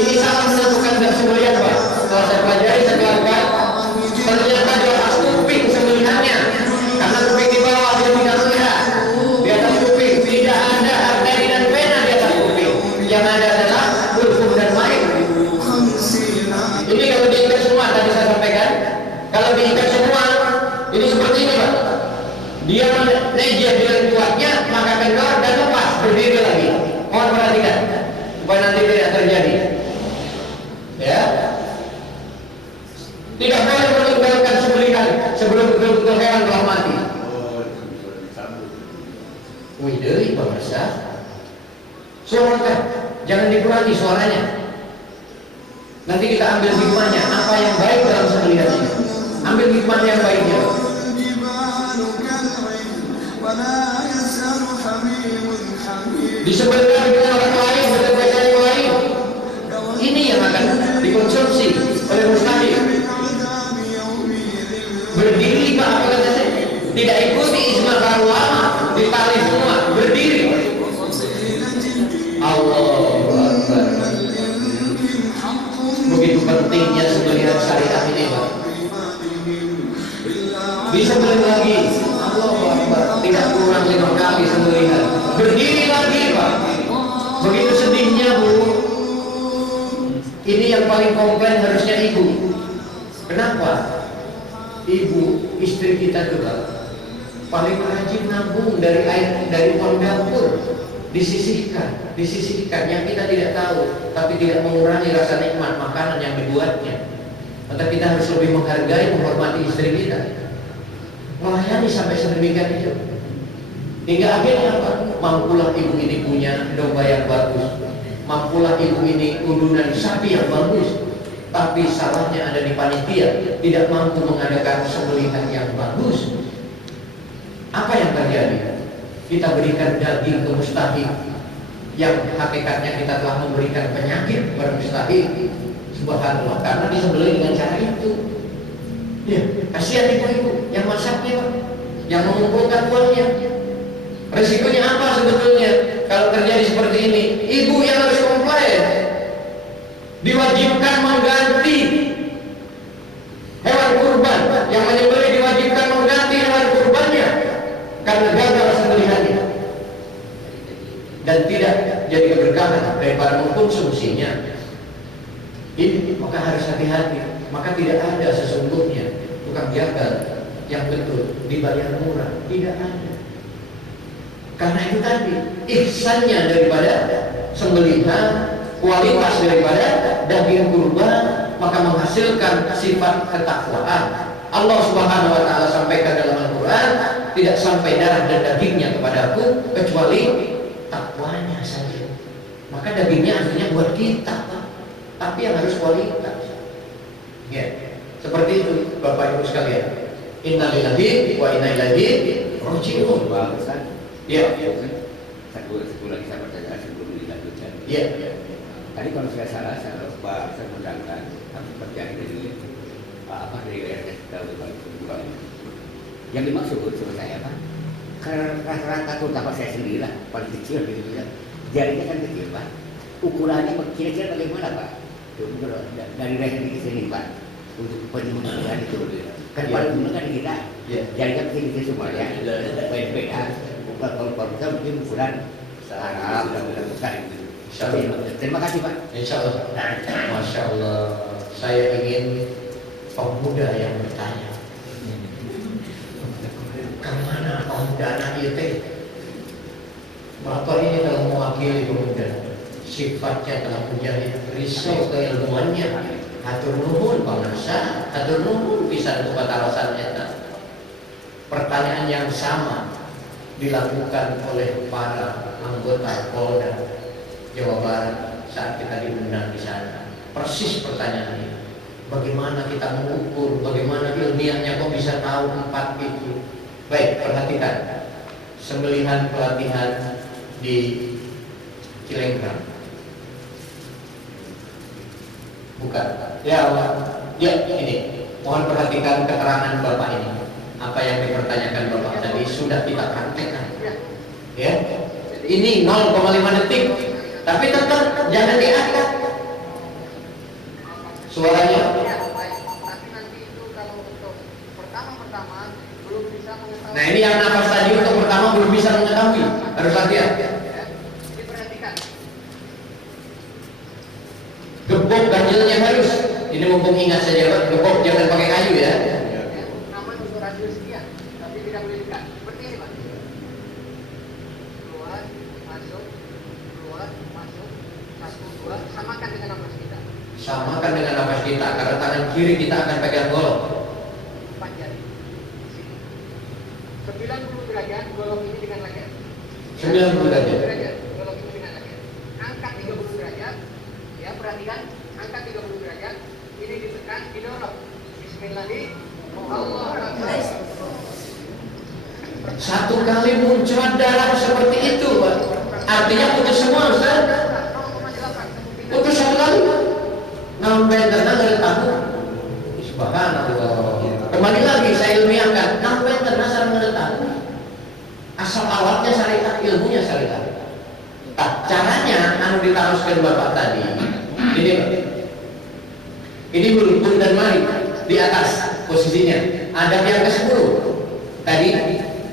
Ini Ini seperti ini Pak. Dia menejer dengan kuatnya, maka kendor dan lepas, berdiri lagi. Mohon perhatikan supaya nanti tidak terjadi. Ya. Tidak boleh meninggalkan sembelihan sebelum betul-betul hewan telah mati. Wih, dari pemirsa, suarakan, jangan dikurangi suaranya. Nanti kita ambil hikmahnya, apa yang baik dalam sembelihan ini. Ambil hikmah yang baiknya. Disembelih dengan orang lain, dengan bahasa yang lain. Ini yang akan dikonsumsi oleh mustahil. Berdiri Pak, apa kata saya? Tidak ikuti ijma para ulama, ditali semua, berdiri. Allahu Akbar. Begitu pentingnya sembelihan syariat ini Pak. Bisa beli lagi, Allahu Akbar. Tidak kurang 5 kali sembelihan. Berdiri lagi Pak. Begitu sedihnya Bu. Ini yang paling komplain harusnya ibu. Kenapa? Ibu, istri kita juga paling rajin nabung dari air, dari uang dapur, disisihkan yang kita tidak tahu, tapi tidak mengurangi rasa nikmat makanan yang dibuatnya. Maka kita harus lebih menghargai, menghormati istri kita, melayani sampai sedemikian itu. Hingga akhirnya apa? Mampulah ibu ini punya domba yang bagus, mampulah ibu ini udunan sapi yang bagus, tapi salahnya ada di panitia, tidak mampu mengadakan sembelihan yang bagus. Apa yang terjadi? Kita berikan daging ke mustahil, yang hakikatnya kita telah memberikan penyakit kepada mustahil. Subhanallah, karena disembelih dengan cara itu. Ya, kasihan ibu-ibu yang masaknya Pak, yang mengumpulkan uangnya. Resikonya apa sebetulnya kalau terjadi seperti ini? Ibu yang harus komplain, diwajibkan mengganti hewan kurban, yang menyembelih diwajibkan mengganti hewan kurbannya karena gagal sembelihannya dan tidak jadi keberkahan daripada mengkonsumsinya. Ini maka harus hati-hati. Maka tidak ada sesungguhnya tukang jagal yang betul dibayar murah, tidak ada. Karena itu tadi ihsannya daripada sembelihan, kualitas daripada daging kurban, maka menghasilkan sifat ketakwaan. Allah Subhanahu wa taala sampaikan dalam Al-Qur'an, tidak sampai darah dan dagingnya kepadaku kecuali takwanya saja. Maka dagingnya artinya buat kita, tapi yang harus kualitas. Ya, seperti itu Bapak Ibu sekalian. Inna lillahi wa inna ilaihi raji'un. Ya, satu lagi saya pertanyaan sebelum dilanjutkan. ya. Tadi kalau saya salah, saya lupa saya mendengarkan seperti yang dari dari RS yang dimaksud menurut saya Pak, karena rata-rata terutama saya sendiri lah paling kecil gitu ya, jarinya kan kecil Pak, ukurannya kira-kira bagaimana Pak? Dari leher ke sini Pak, untuk penyembelihan itu kan paling dulu kan kita jarinya kecil-kecil semua ya, beda. Kalau kita mungkin ukuran Arab dan bukan itu. Terima kasih Pak. Insya Allah. Masya Allah. Saya ingin pemuda yang bertanya. Kemana pemuda anak itu? Bapak ini telah mewakili pemuda. Sifatnya telah menjadi risau keilmuannya. Hatur nuhun bangsa, hatur nuhun bisa untuk batarasannya. Pertanyaan yang sama dilakukan oleh para anggota Polda Jawa Barat saat kita diundang di sana. Persis pertanyaan ini. Bagaimana kita mengukur, bagaimana ilmiahnya kok bisa tahu 4 itu? Baik, perhatikan. Sembelihan pelatihan di Cilenggang. Bukan. Ya Allah. Ya, ini. Mohon perhatikan keterangan Bapak ini. Apa yang dipertanyakan Bapak tadi sudah kita praktekkan. Ya. Ini 0,5 detik. Tapi tetap jangan diangkat suaranya. Tapi nanti itu kalau untuk pertama belum bisa mengetahui. Nah, ini yang nafas tadi untuk pertama belum bisa mengetahui. Harus hati-hati. Diperhatikan. Gebok ganjilnya harus. Ini mumpung ingat saja Pak, gebok jangan pakai kayu ya. Nama suara radius sekian, tapi tidak boleh dekat. Seperti ini Pak. Keluar, masuk, keluar, masuk, 1, 2, samakan dengan nafas kita. Samakan dengan nafas kita, karena tangan kiri kita akan pegang golok. 4 jari. Sini. 90 derajat golok ini dengan leher. 90 derajat. Golok ini dengan leher. Angkat 30 derajat. Ya, perhatikan, angkat 30 derajat. Ini ditekan, didorong. Bismillahirrahmanirrahim. Satu kali muncrat darah seperti itu, Pak. Artinya putus semua, Ustaz. Putus satu kali. Nampen tenang dari tahu. Subhanallah. Kembali lagi saya ilmiahkan. Nampen tenang sarang dari tahu. Asal alatnya syariat, ilmunya syariat. Nah, caranya anu ditaruhkan Bapak tadi. Ini Pak. Ini huruf dan mari di atas posisinya. Ada yang ke-10. Tadi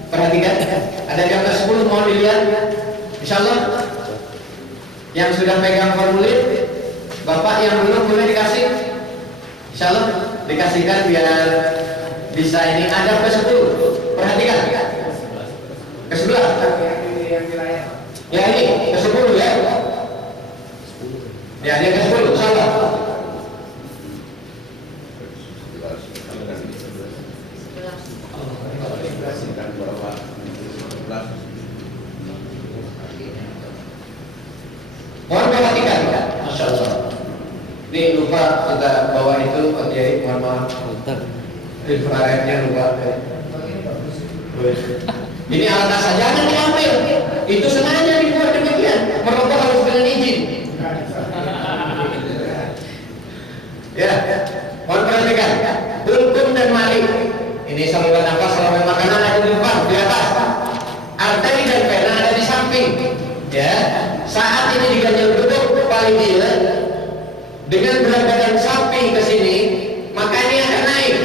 perhatikan, ada yang ke-10 mau dilihat. Insyaallah yang sudah pegang formulir, Bapak yang belum boleh dikasih. Insyaallah dikasihkan biar bisa ini. Ada ke-10. Perhatikan. Ke-11. Ya ini ke-10 ya. Ya dia ke-10. Salah. Mohon perhatikan, Masya Allah. Ini lupa kita bawa itu, Pak Kiai, mohon maaf. Infrarednya lupa. Ini alat asal, jangan diambil. Itu sengaja dibuat demikian. Merokok harus dengan izin. Ya, mohon perhatikan. Hulkum dan malik. Ini saluran nafas, saluran makanan ada di depan, di atas. Arteri dan vena ada di samping. Ya, saat ini diganjel duduk paling gila dengan berat badan samping ke sini, maka ini akan naik.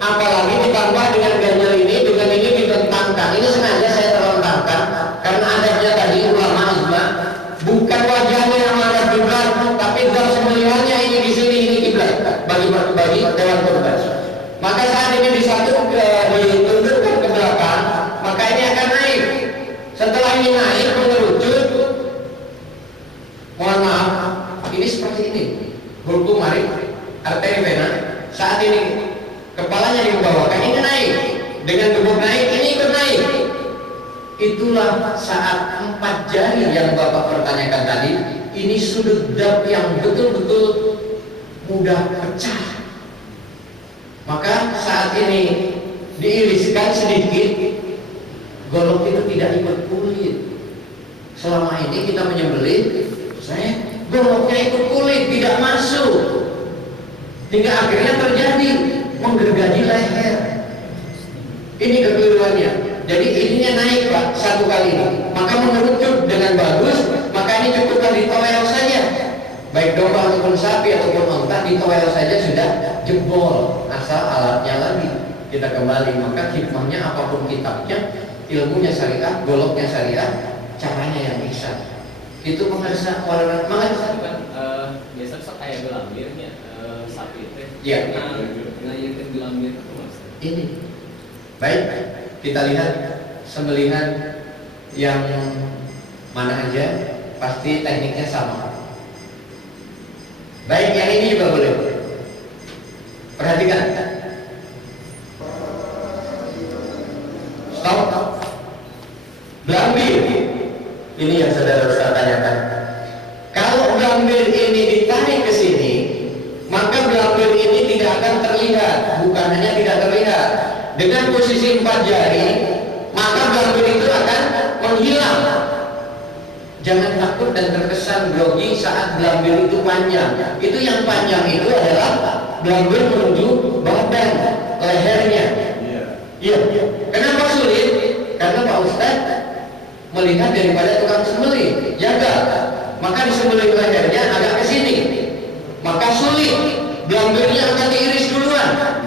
Apalagi ditambah dengan ganjel ini, dengan ini ditentangkan. Ini sengaja saya terlentangkan karena adanya tadi ulama ijma, bukan wajahnya yang ada kiblat, tapi dalam semelihannya ini di sini ini kiblat bagi dewan korban. Maka saat ini ditundukkan ke belakang, maka ini akan naik. Setelah ini naik mengerucut, mohon maaf, ini seperti ini. Hulkum mari, arteri vena. Saat ini kepalanya dibawakan, ini naik. Dengan gebuk naik, ini ikut naik. Itulah saat 4 jari yang Bapak pertanyakan tadi. Ini sudut dap yang betul-betul mudah pecah. Maka saat ini diiriskan sedikit, golok itu tidak ikut kulit. Selama ini kita menyembelih, goloknya ikut kulit, tidak masuk. Hingga akhirnya terjadi menggergaji leher. Ini kekeliruannya. Jadi ininya naik Pak, 1 kali. Maka mengerucut dengan bagus, maka ini cukuplah ditowel saja. Baik domba ataupun sapi ataupun onta, ditowel saja sudah jebol. Asal alatnya lagi kita kembali. Maka hikmahnya apapun kitabnya, ilmunya syariat, goloknya syariat, caranya yang bisa. Itu mengerasa warna kan biasa kayak gelambirnya sapi teh. Iya. Nah yang gelambir itu Mas. Ini. Baik, kita lihat sembelihan yang mana aja, pasti tekniknya sama. Baik, yang ini juga boleh. Perhatikan. Stop. Gelambir. Ini yang saudara-saudara tanyakan. Kalau gelambir ini ditarik ke sini, maka gelambir ini tidak akan terlihat. Bukan hanya tidak terlihat. Dengan posisi 4 jari, maka gelambir itu akan menghilang. Jangan takut dan terkesan grogi saat gelambir itu panjang. Itu yang panjang itu adalah gelambir menuju badan, lehernya. Iya. Kenapa sulit? Karena Pak Ustadz melihat daripada tukang sembelih, jaga. Maka disembelih lehernya agak ke sini. Maka sulit. Gelambirnya akan diiris duluan.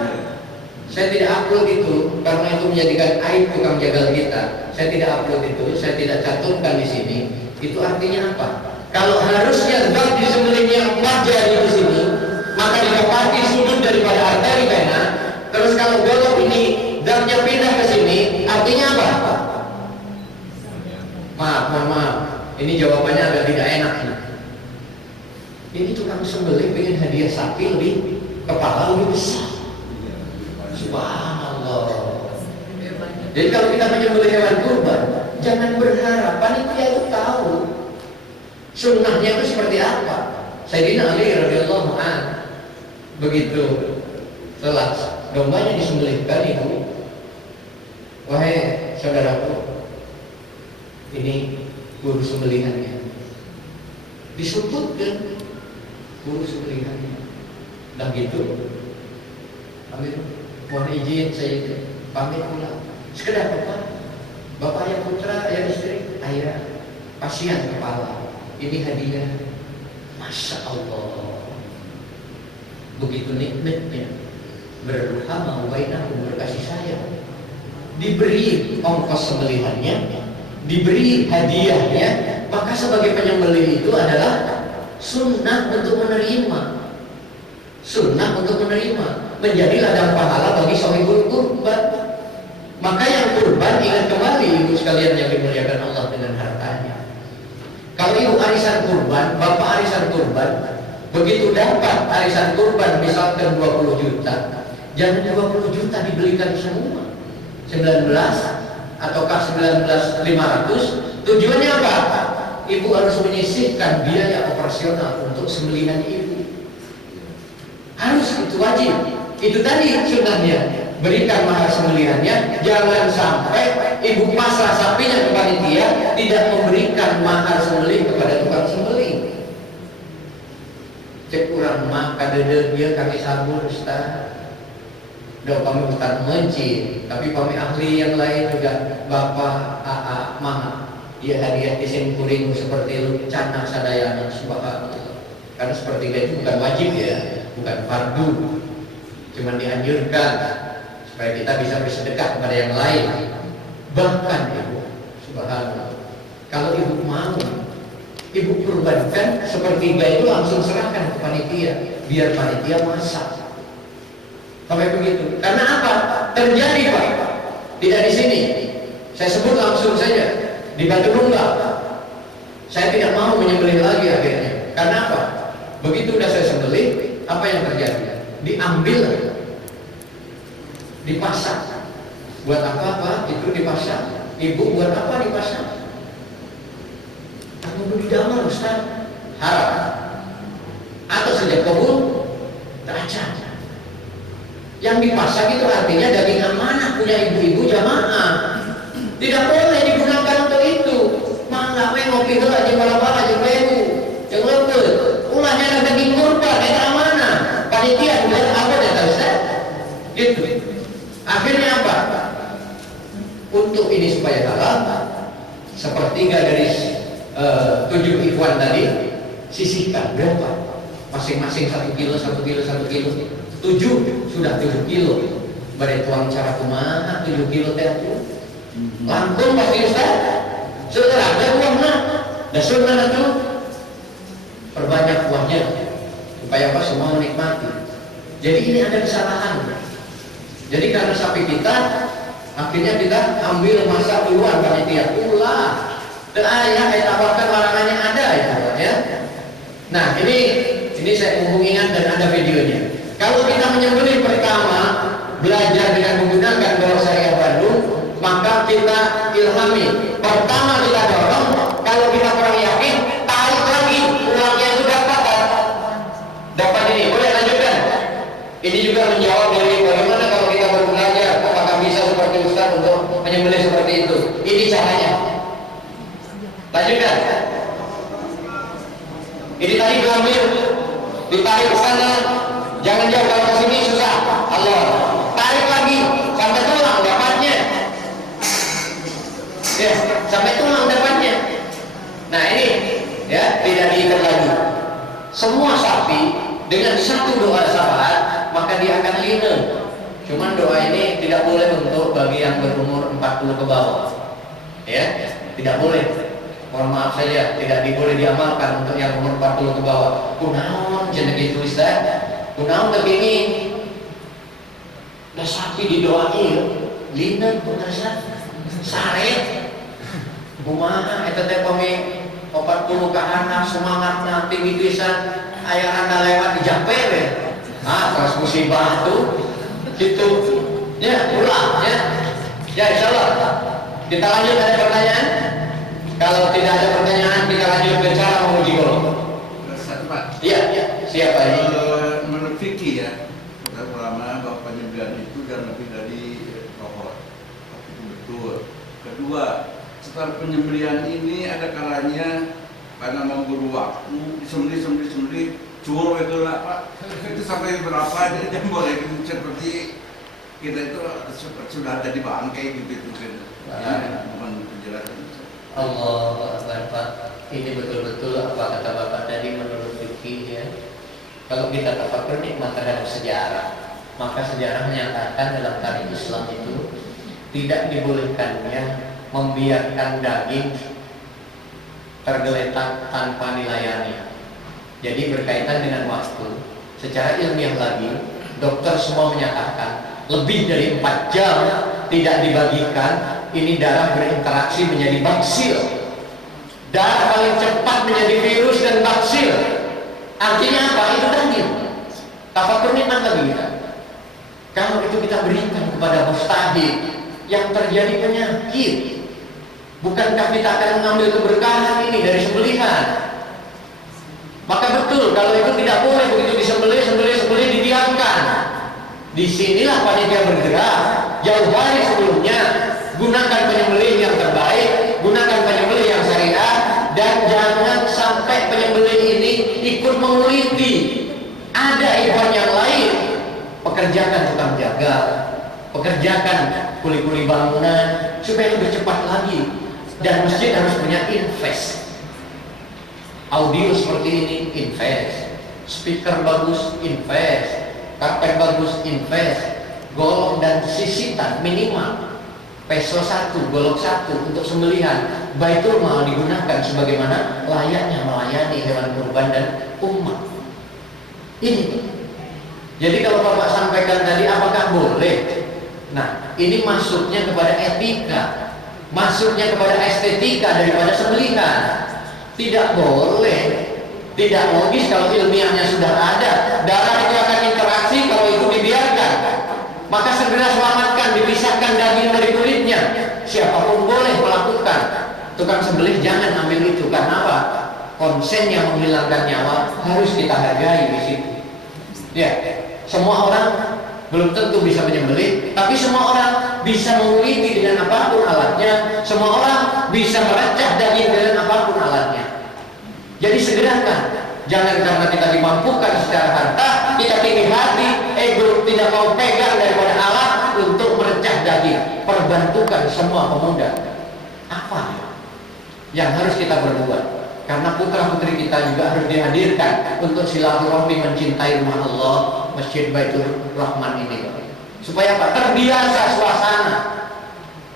Saya tidak upload itu karena itu menjadikan aib tukang jagal kita. Saya tidak upload itu, saya tidak cantumkan di sini. Itu artinya apa? Kalau harusnya zat disembelihnya 4 jari di sini, maka didapati sudut daripada arteri vena. Terus kalau golok ini zat jawabannya agak tidak enak. Ini tukang sembelih pengen hadiah sapi lebih, kepala lebih besar. Subhanallah. Jadi kalau kita menyembelih hewan kurban, jangan berharap panitia itu tahu sunnahnya itu seperti apa. Sayyidina Ali radhiyallahu anhu begitu telah dombanya disembelihkan itu, wahai saudaraku, ini guru sembelihannya, disebutkan guru sembelihannya. Dan gitu, ambil, mohon izin saya pamit pulang. Sekedar apa? Bapak yang putra, yang istri, ayah, pasien kepala. Ini hadiah. Masya Allah. Begitu nikmatnya berruhama bainahum, berkasih sayang. Diberi ongkos sembelihannya, diberi hadiahnya, maka sebagai penyembelih itu adalah sunnah untuk menerima. Sunnah untuk menerima menjadi ladang pahala bagi shahibul kurban. Maka yang kurban, ingat kembali ibu sekalian yang dimuliakan Allah dengan hartanya. Kalau ibu arisan kurban, bapak arisan kurban, begitu dapat arisan kurban misalkan 20 juta, jangan 20 juta dibelikan semua, 19 ataukah 19.500. Tujuannya apa? Ibu harus menyisihkan biaya operasional untuk sembelihan ibu. Harus, itu wajib. Itu tadi sunnahnya. Berikan mahar sembelihannya. Jangan sampai ibu pasrah sapinya ke panitia, tidak memberikan mahar sembelih kepada tukang sembelih. Cek kurang mah kadede dia kami sabur Ustaz. Doa kami bukan menci, tapi kami ahli yang lain juga, Bapak AA mah dia hadiah isin kuring seperti lu canak sadayana. Subhanallah. Karena seperti itu bukan wajib ya, bukan fardu, cuma dianjurkan supaya kita bisa bersedekah kepada yang lain. Bahkan ibu, subhanallah, kalau ibu mau, ibu kurbankan sepertiga itu langsung serahkan ke panitia, biar panitia masak. Sampai begitu. Karena apa? Terjadi Pak, tidak di sini. Saya sebut langsung saja di Batu Nunggal. Saya tidak mau menyembelih lagi akhirnya. Karena apa? Begitu udah saya sembelih, apa yang terjadi? Diambil, dipasang. Buat apa itu dipasang? Ibu buat apa dipasang? Kamu di damar Ustaz, haram. Atau sejak kabul teracak. Yang dipasang itu artinya daging amanah punya ibu-ibu jamaah. Tidak boleh digunakan untuk itu. Mangga we ngopi heula jeung bala-bala jeung lewu, jeung leupeut. Ulahnya daging kurban eta amanah. Panitia buat apa eta Ustaz? Gitu. Akhirnya apa? Untuk ini supaya halal, sepertiga dari 7 ikhwan tadi sisihkan berapa? Masing-masing 1 kilo, 1 kilo, 1 kilo. 7 sudah 7 kilo. Bade tuang cara kumaha 7 kilo teh atuh. Langkung pasti Ustaz. Setelah ada uangna, da sunnah atuh. Perbanyak uangnya supaya apa semua menikmati. Jadi ini ada kesalahan. Jadi karena sapi kita, akhirnya kita ambil masak duluan panitia. Ulah. Dan ayah tawarkan larangannya ada itu ya. Nah ini saya mengingat dan ada videonya. Kalau kita menyembelih pertama belajar dengan menggunakan Bawah Syariah Bandung, maka kita ilhami. Pertama kita dorong, kalau kita kurang yakin, tarik lagi uangnya itu dapat ini. Boleh lanjutkan? Ini juga menjawab dari bagaimana kalau kita baru belajar, apakah bisa seperti Ustaz untuk menyembelih seperti itu. Ini caranya. Lanjutkan. Ini tadi diambil, ditarik ke sana, jangan jauh, kalau ke sini susah. Allah, tarik lagi sampai tulang dapatnya. Ya, sampai tulang dapatnya. Nah ini ya tidak diikat lagi. Semua sapi dengan satu doa syafaat maka dia akan lina. Cuman doa ini tidak boleh untuk bagi yang berumur 40 ke bawah. Ya, tidak boleh. Mohon maaf saja, tidak boleh diamalkan untuk yang umur 40 ke bawah. Kunaon jeneng itu Ustaz? Kunaon begini? Da sapi didoain, lina bener Ustaz. Saret. Kumaha eta teh pami 40 ke anak semangatnya tinggi pisan, ayah anda lewat di Jampere, transfusi batu, itu, ya pulang ya. Ya insya Allah. Kita lanjut, ada pertanyaan? Kalau tidak ada pertanyaan, kita lanjut ke cara menguji golok. Satu Pak. Iya, siapa ini? Menurut fikih ya, kata ulama bahwa penyembelihan itu jangan lebih dari rokok. Itu betul. Kedua, setelah penyembelihan ini ada kalanya karena memburu waktu disembelih cur itu lah Pak. Itu sampai berapa dia boleh seperti kita itu sudah jadi bangkai gitu kan. Ya, mohon penjelasan. Allah Akbar Pak. Ini betul-betul apa kata Bapak tadi menurut fikih ya. Kalau kita tafakkur nikmat terhadap sejarah, maka sejarah menyatakan dalam tarikh Islam itu tidak dibolehkannya membiarkan daging tergeletak tanpa dilayani. Jadi berkaitan dengan waktu, secara ilmiah lagi, dokter semua menyatakan lebih dari 4 jam tidak dibagikan, ini darah berinteraksi menjadi baksil. Darah paling cepat menjadi virus dan baksil. Artinya apa? Itu daging. Tafakur nikmat lagi kita. Kalau itu kita berikan kepada mustahik yang terjadi penyakit, bukankah kita akan mengambil keberkahan ini dari sembelihan? Maka betul kalau itu tidak boleh begitu disembelih didiamkan. Disinilah panitia bergerak jauh hari sebelumnya. Gunakan penyembelih yang terbaik, gunakan penyembelih yang syariat, dan jangan sampai penyembelih ini ikut menguliti. Ada ikhwan yang lain, pekerjakan tukang jaga, pekerjakan kuli-kuli bangunan supaya lebih cepat lagi. Dan masjid harus punya invest. Audio seperti ini invest, speaker bagus invest, karpet bagus invest, golok dan sisitan minimal peso 1, golok 1 untuk sembelihan. Baitul Mal digunakan sebagaimana layaknya melayani hewan kurban dan umat. Ini. Jadi kalau Bapak sampaikan tadi apakah boleh? Nah, ini masuknya kepada etika, masuknya kepada estetika daripada sembelihan. Tidak boleh, tidak logis kalau ilmiahnya sudah ada. Darah itu akan interaksi kalau itu dibiarkan. Maka segera selamatkan, dipisahkan daging dari kulitnya. Siapapun boleh melakukan. Tukang sembelih jangan ambil itu. Karena apa? Konsen yang menghilangkan nyawa harus kita hargai di situ. Ya, semua orang belum tentu bisa menyembelih, tapi semua orang bisa menguliti dengan apapun alatnya. Semua orang bisa merecah daging dengan apapun alatnya. Jadi segerakan. Jangan karena kita dimampukan secara harta, kita tinggi hati, ego tidak mau pegang daripada alat untuk merecah daging. Perbantukan semua pemuda. Apa yang harus kita berbuat? Karena putra-putri kita juga harus dihadirkan untuk silaturahmi mencintai rumah Allah, Masjid Baitur Rahman ini. Supaya apa? Terbiasa suasana.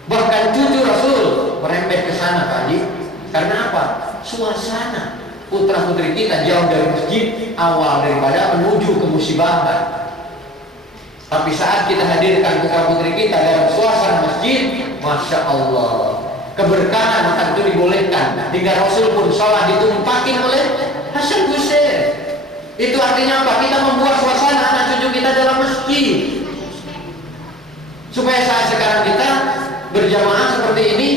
Bahkan cucu Rasul merembet ke sana Pak Haji. Karena apa? Suasana. Putra-putri kita jauh dari masjid awal daripada menuju ke musibahan. Tapi saat kita hadirkan putra-putri kita dalam suasana masjid, Masya Allah, keberkahan akan itu dibolehkan. Hingga Rasul pun sholat ditumpakin oleh Hasan Hussein. Itu artinya apa? Kita membuat suasana anak cucu kita dalam masjid. Supaya saat sekarang kita berjamaah seperti ini,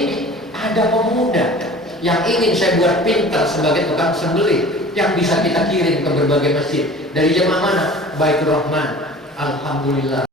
ada pemuda yang ingin saya buat pintar sebagai tukang sembelih yang bisa kita kirim ke berbagai masjid. Dari jamaah mana? Baitur Rahman. Alhamdulillah.